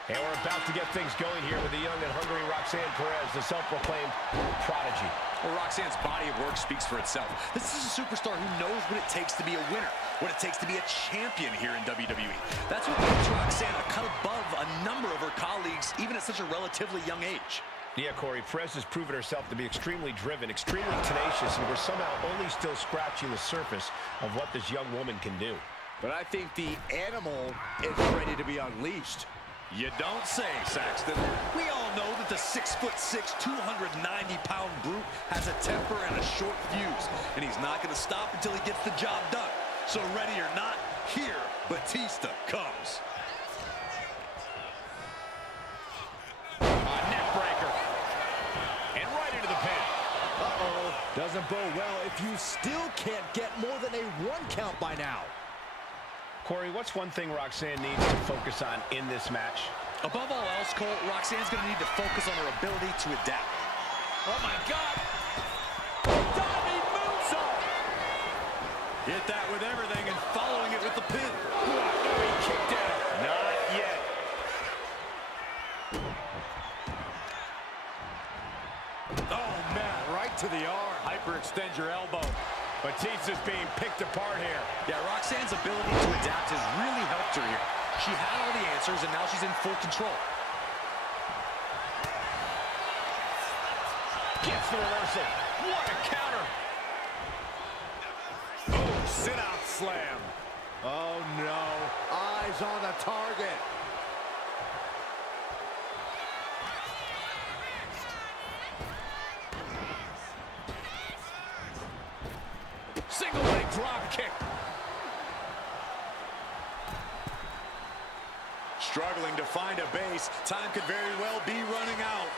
And we're about to get things going here with the young and hungry Roxanne Perez, the self-proclaimed prodigy. Well, Roxanne's body of work speaks for itself. This is a superstar who knows what it takes to be a winner, what it takes to be a champion here in WWE. That's what puts Roxanne a cut above a number of her colleagues, even at such a relatively young age. Yeah, Corey, Perez has proven herself to be extremely driven, extremely tenacious, and we're somehow only still scratching the surface of what this young woman can do. But I think the Animal is ready to be unleashed. You don't say, Saxton. We all know that the 6'6", 290-pound brute has a temper and a short fuse, and he's not going to stop until he gets the job done. So ready or not, here Batista comes. Neck breaker. And right into the pin. Uh-oh. Doesn't bode well if you still can't get more than a 1 count by now. Corey, what's one thing Roxanne needs to focus on in this match? Above all else, Cole, Roxanne's going to need to focus on her ability to adapt. Oh, my God. Diving moonsault! Hit that with everything and following it with the pin. Oh, he kicked out. Not yet. Oh, man, right to the arm. Hyperextend your elbow. Batista's being picked apart here. Yeah, Roxanne's ability to adapt has really helped her here. She had all the answers, and now she's in full control. Gets the reversal. What a counter. Oh, sit-out slam. Oh, no. Eyes on the target. Single leg drop kick. Struggling to find a base. Time could very well be running out.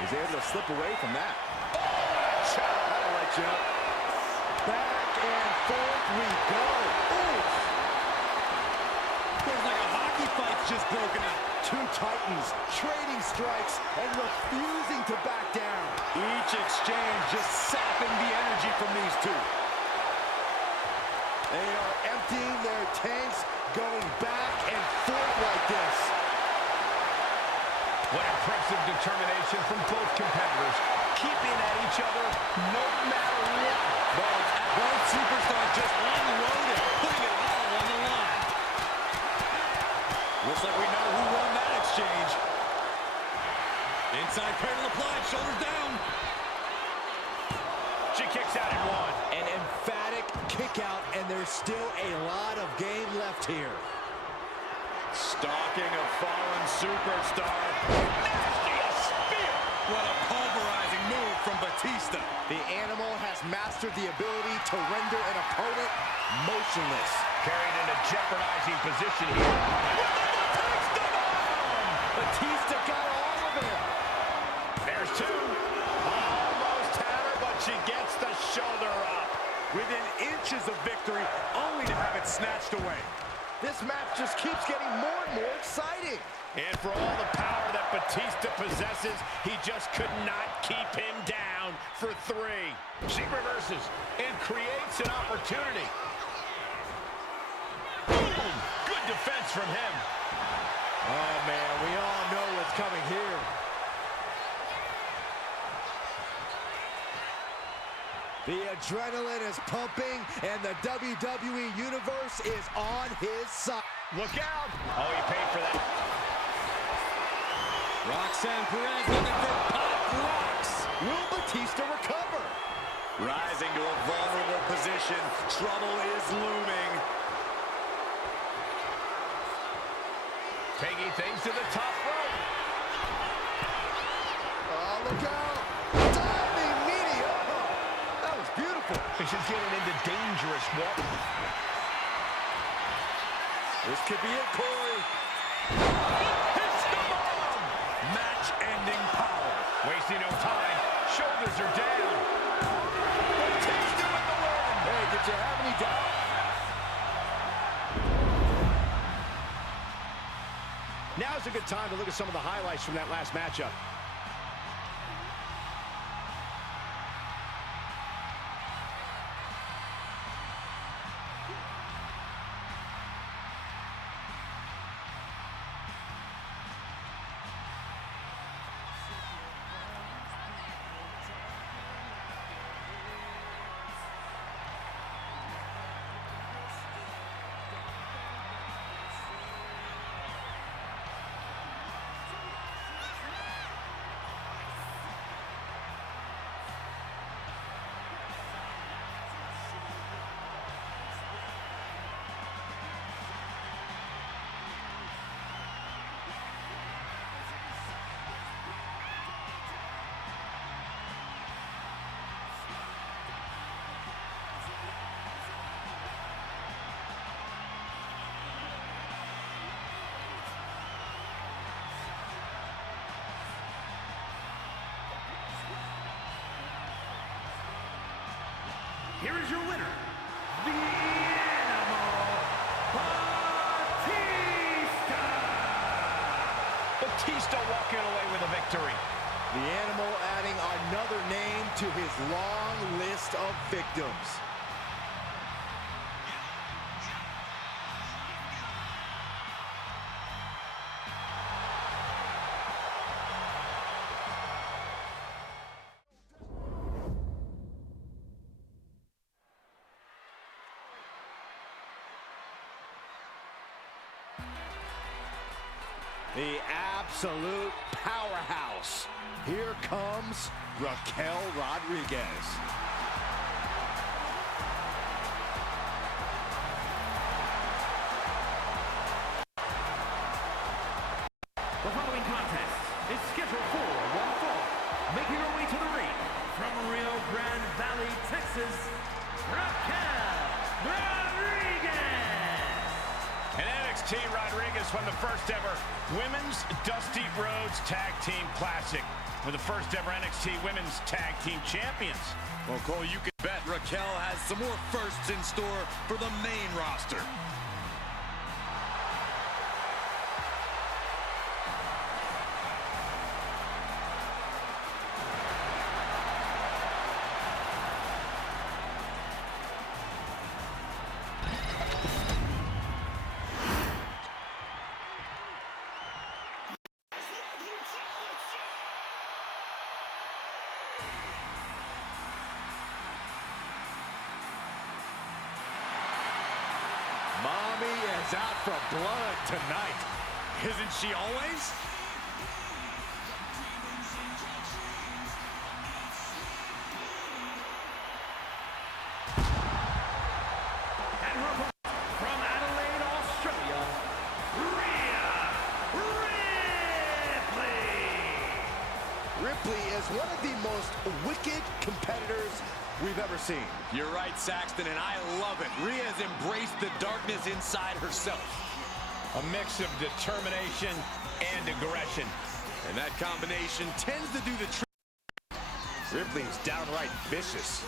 He's able to slip away from that. That'll let you up. Back and fourth we go. Ooh. Feels like a hockey fight's just broken out. Two titans trading strikes and refusing to back down. Each exchange just sapping the energy from these two. They are emptying their tanks, going back and forth like this. What impressive determination from both competitors, keeping at each other no matter what. Both superstars just unloaded, putting it all on the line. Looks like we know who won that exchange. Inside cradle applied, shoulders down. She kicks out at one. An emphatic kick out, and there's still a lot of game left here. Stalking a fallen superstar. Nasty, a spear. What a pulverizing move from Batista. The animal has mastered the ability to render an opponent motionless. Carried in a jeopardizing position here. Batista got all of it. There's two. Almost had her, but she gets the shoulder up. Within inches of victory, only to have it snatched away. This match just keeps getting more and more exciting. And for all the power that Batista possesses, he just could not keep him down for three. She reverses and creates an opportunity. Boom! Good defense from him. Oh, man, we all know what's coming here. The adrenaline is pumping, and the WWE Universe is on his side. Look out! Oh, he paid for that. Roxanne Perez looking for pop rocks. Will Batista recover? Rising to a vulnerable position. Trouble is looming. Taking things to the top rope. Oh, look out. Diving meteor. That was beautiful. She's getting into dangerous water. This could be it, Corey. Hits the bomb! Match-ending power. Wasting no time. Shoulders are down. Batista with the win. Hey, did you have any doubt? Now's a good time to look at some of the highlights from that last matchup. Here is your winner, the Animal, Batista! Batista walking away with a victory. The Animal adding another name to his long list of victims. The absolute powerhouse. Here comes Raquel Rodriguez. The following contest is scheduled for one fall. Making her way to the ring from Rio Grande Valley, Texas, Raquel Rodriguez. An NXT, Rodriguez won the first ever Women's Dusty Rhodes Tag Team Classic. We're the first ever NXT Women's Tag Team Champions. Well, Cole, you can bet Raquel has some more firsts in store for the main roster. Mommy is out for blood tonight. Isn't she always? And her opponent from Adelaide, Australia, Rhea Ripley. Ripley is one of the most wicked competitors we've ever seen. You're right, Saxton, and I love it. Rhea has embraced the darkness inside herself. A mix of determination and aggression. And that combination tends to do the trick. Ripley's downright vicious.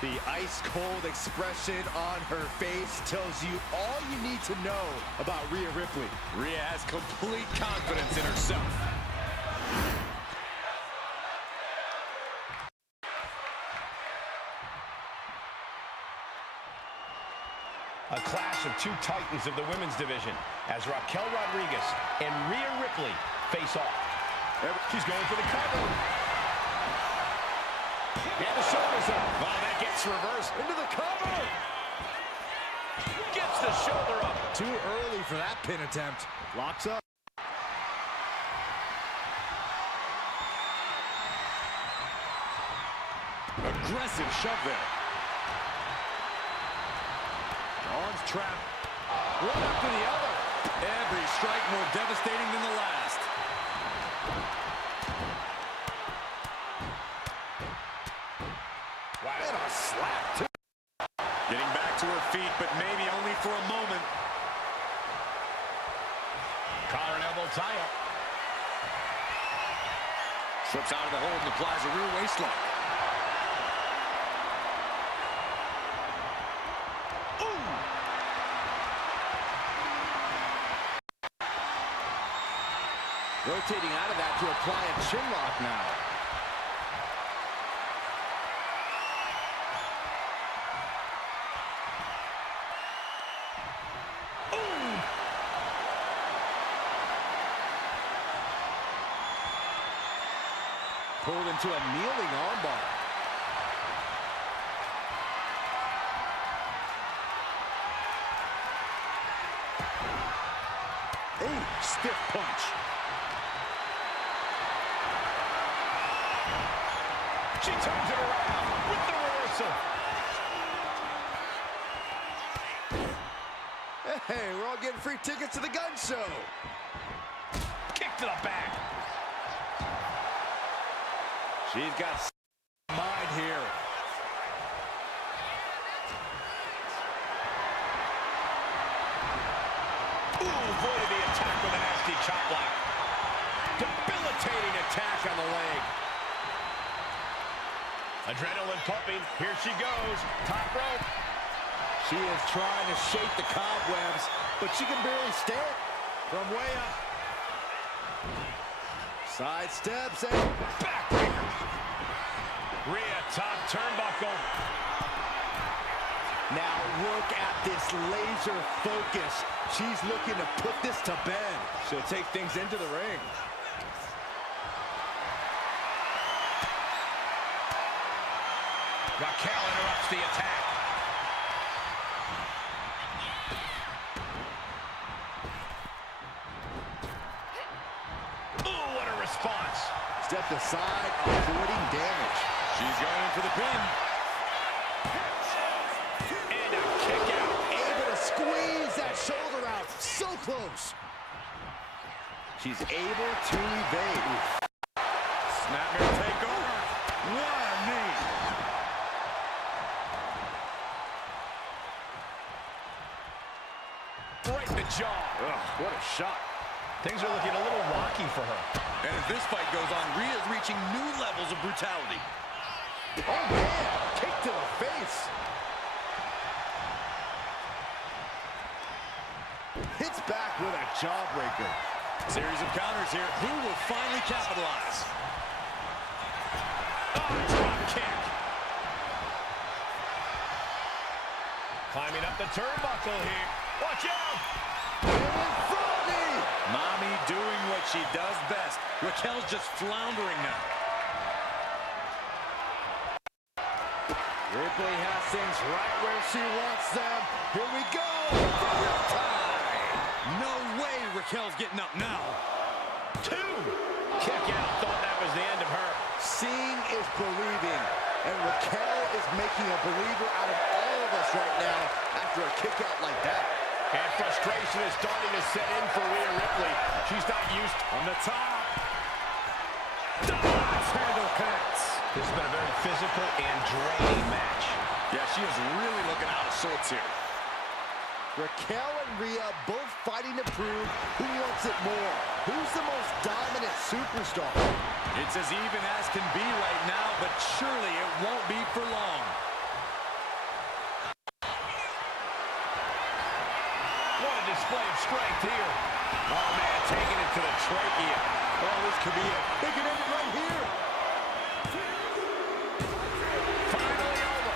The ice-cold expression on her face tells you all you need to know about Rhea Ripley. Rhea has complete confidence in herself. A clash of two titans of the women's division as Raquel Rodriguez and Rhea Ripley face off. She's going for the cover. And the shoulders up. Well, that gets reversed. Into the cover! Gets the shoulder up. Too early for that pin attempt. Locks up. Aggressive shove there. Arms trapped. One after the other. Every strike more devastating than the last. Wow. And a slap, too. Getting back to her feet, but maybe only for a moment. Collar and elbow tie-up. Slips out of the hold and applies a rear waistlock. Rotating out of that to apply a chin lock now. Pulled into a kneeling armbar. Ooh, stiff punch. She turns it around with the reversal. Hey, we're all getting free tickets to the gun show. Kick to the back. She's got mind here. Ooh, avoided the attack with a nasty chop block. Debilitating attack on the leg. Adrenaline pumping. Here she goes. Top rope. She is trying to shake the cobwebs, but she can barely stand from way up. Side steps and Backbreaker. Rhea, top turnbuckle. now look at this laser focus. She's looking to put this to bed. She'll take things into the ring. Raquel interrupts the attack. response. Stepped aside, avoiding damage. She's going in for the pin. And a kick out. Able to squeeze that shoulder out. So close. She's able to evade. Snapmare takeover. What a knee. Right in the jaw. Ugh, what a shot. Things are looking a little rocky for her. And as this fight goes on, Rhea's reaching new levels of brutality. Oh, man. Kick to the face. Hits back with a jawbreaker. Series of counters here. Who will finally capitalize? Oh, drop kick. Climbing up the turnbuckle here. Watch out. Mommy doing what she does best. Raquel's just floundering now. Ripley has things right where she wants them. Here we go. No way Raquel's getting up now. 2. Kick out. Thought that was the end of her. Seeing is believing. And Raquel is making a believer out of all of us right now after a kick out like that. And frustration is starting to set in for Rhea Ripley. She's not used On the top. handle connects. This has been a very physical and draining match. Yeah, she is really looking out of sorts here. Raquel and Rhea both fighting to prove who wants it more. Who's the most dominant superstar? It's as even as can be right now, but surely it won't be for long. What a display of strength here. Oh, man, taking it to the trachea. Oh, this could be it. They can end it right here. Finally over.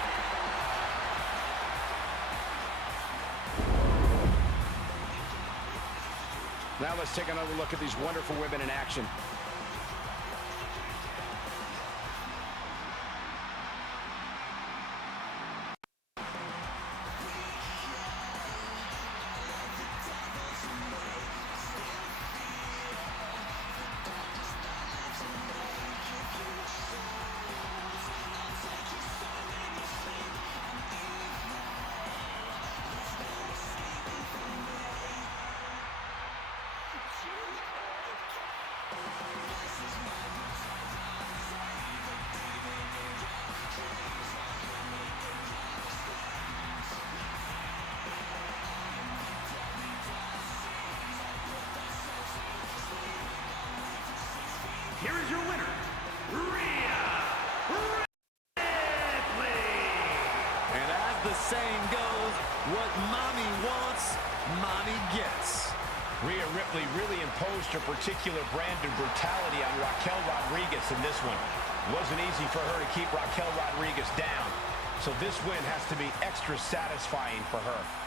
Now let's take another look at these wonderful women in action. Here is your winner, Rhea Ripley. And as the saying goes, what mommy wants, mommy gets. Rhea Ripley really imposed her particular brand of brutality on Raquel Rodriguez in this one. It wasn't easy for her to keep Raquel Rodriguez down. So this win has to be extra satisfying for her.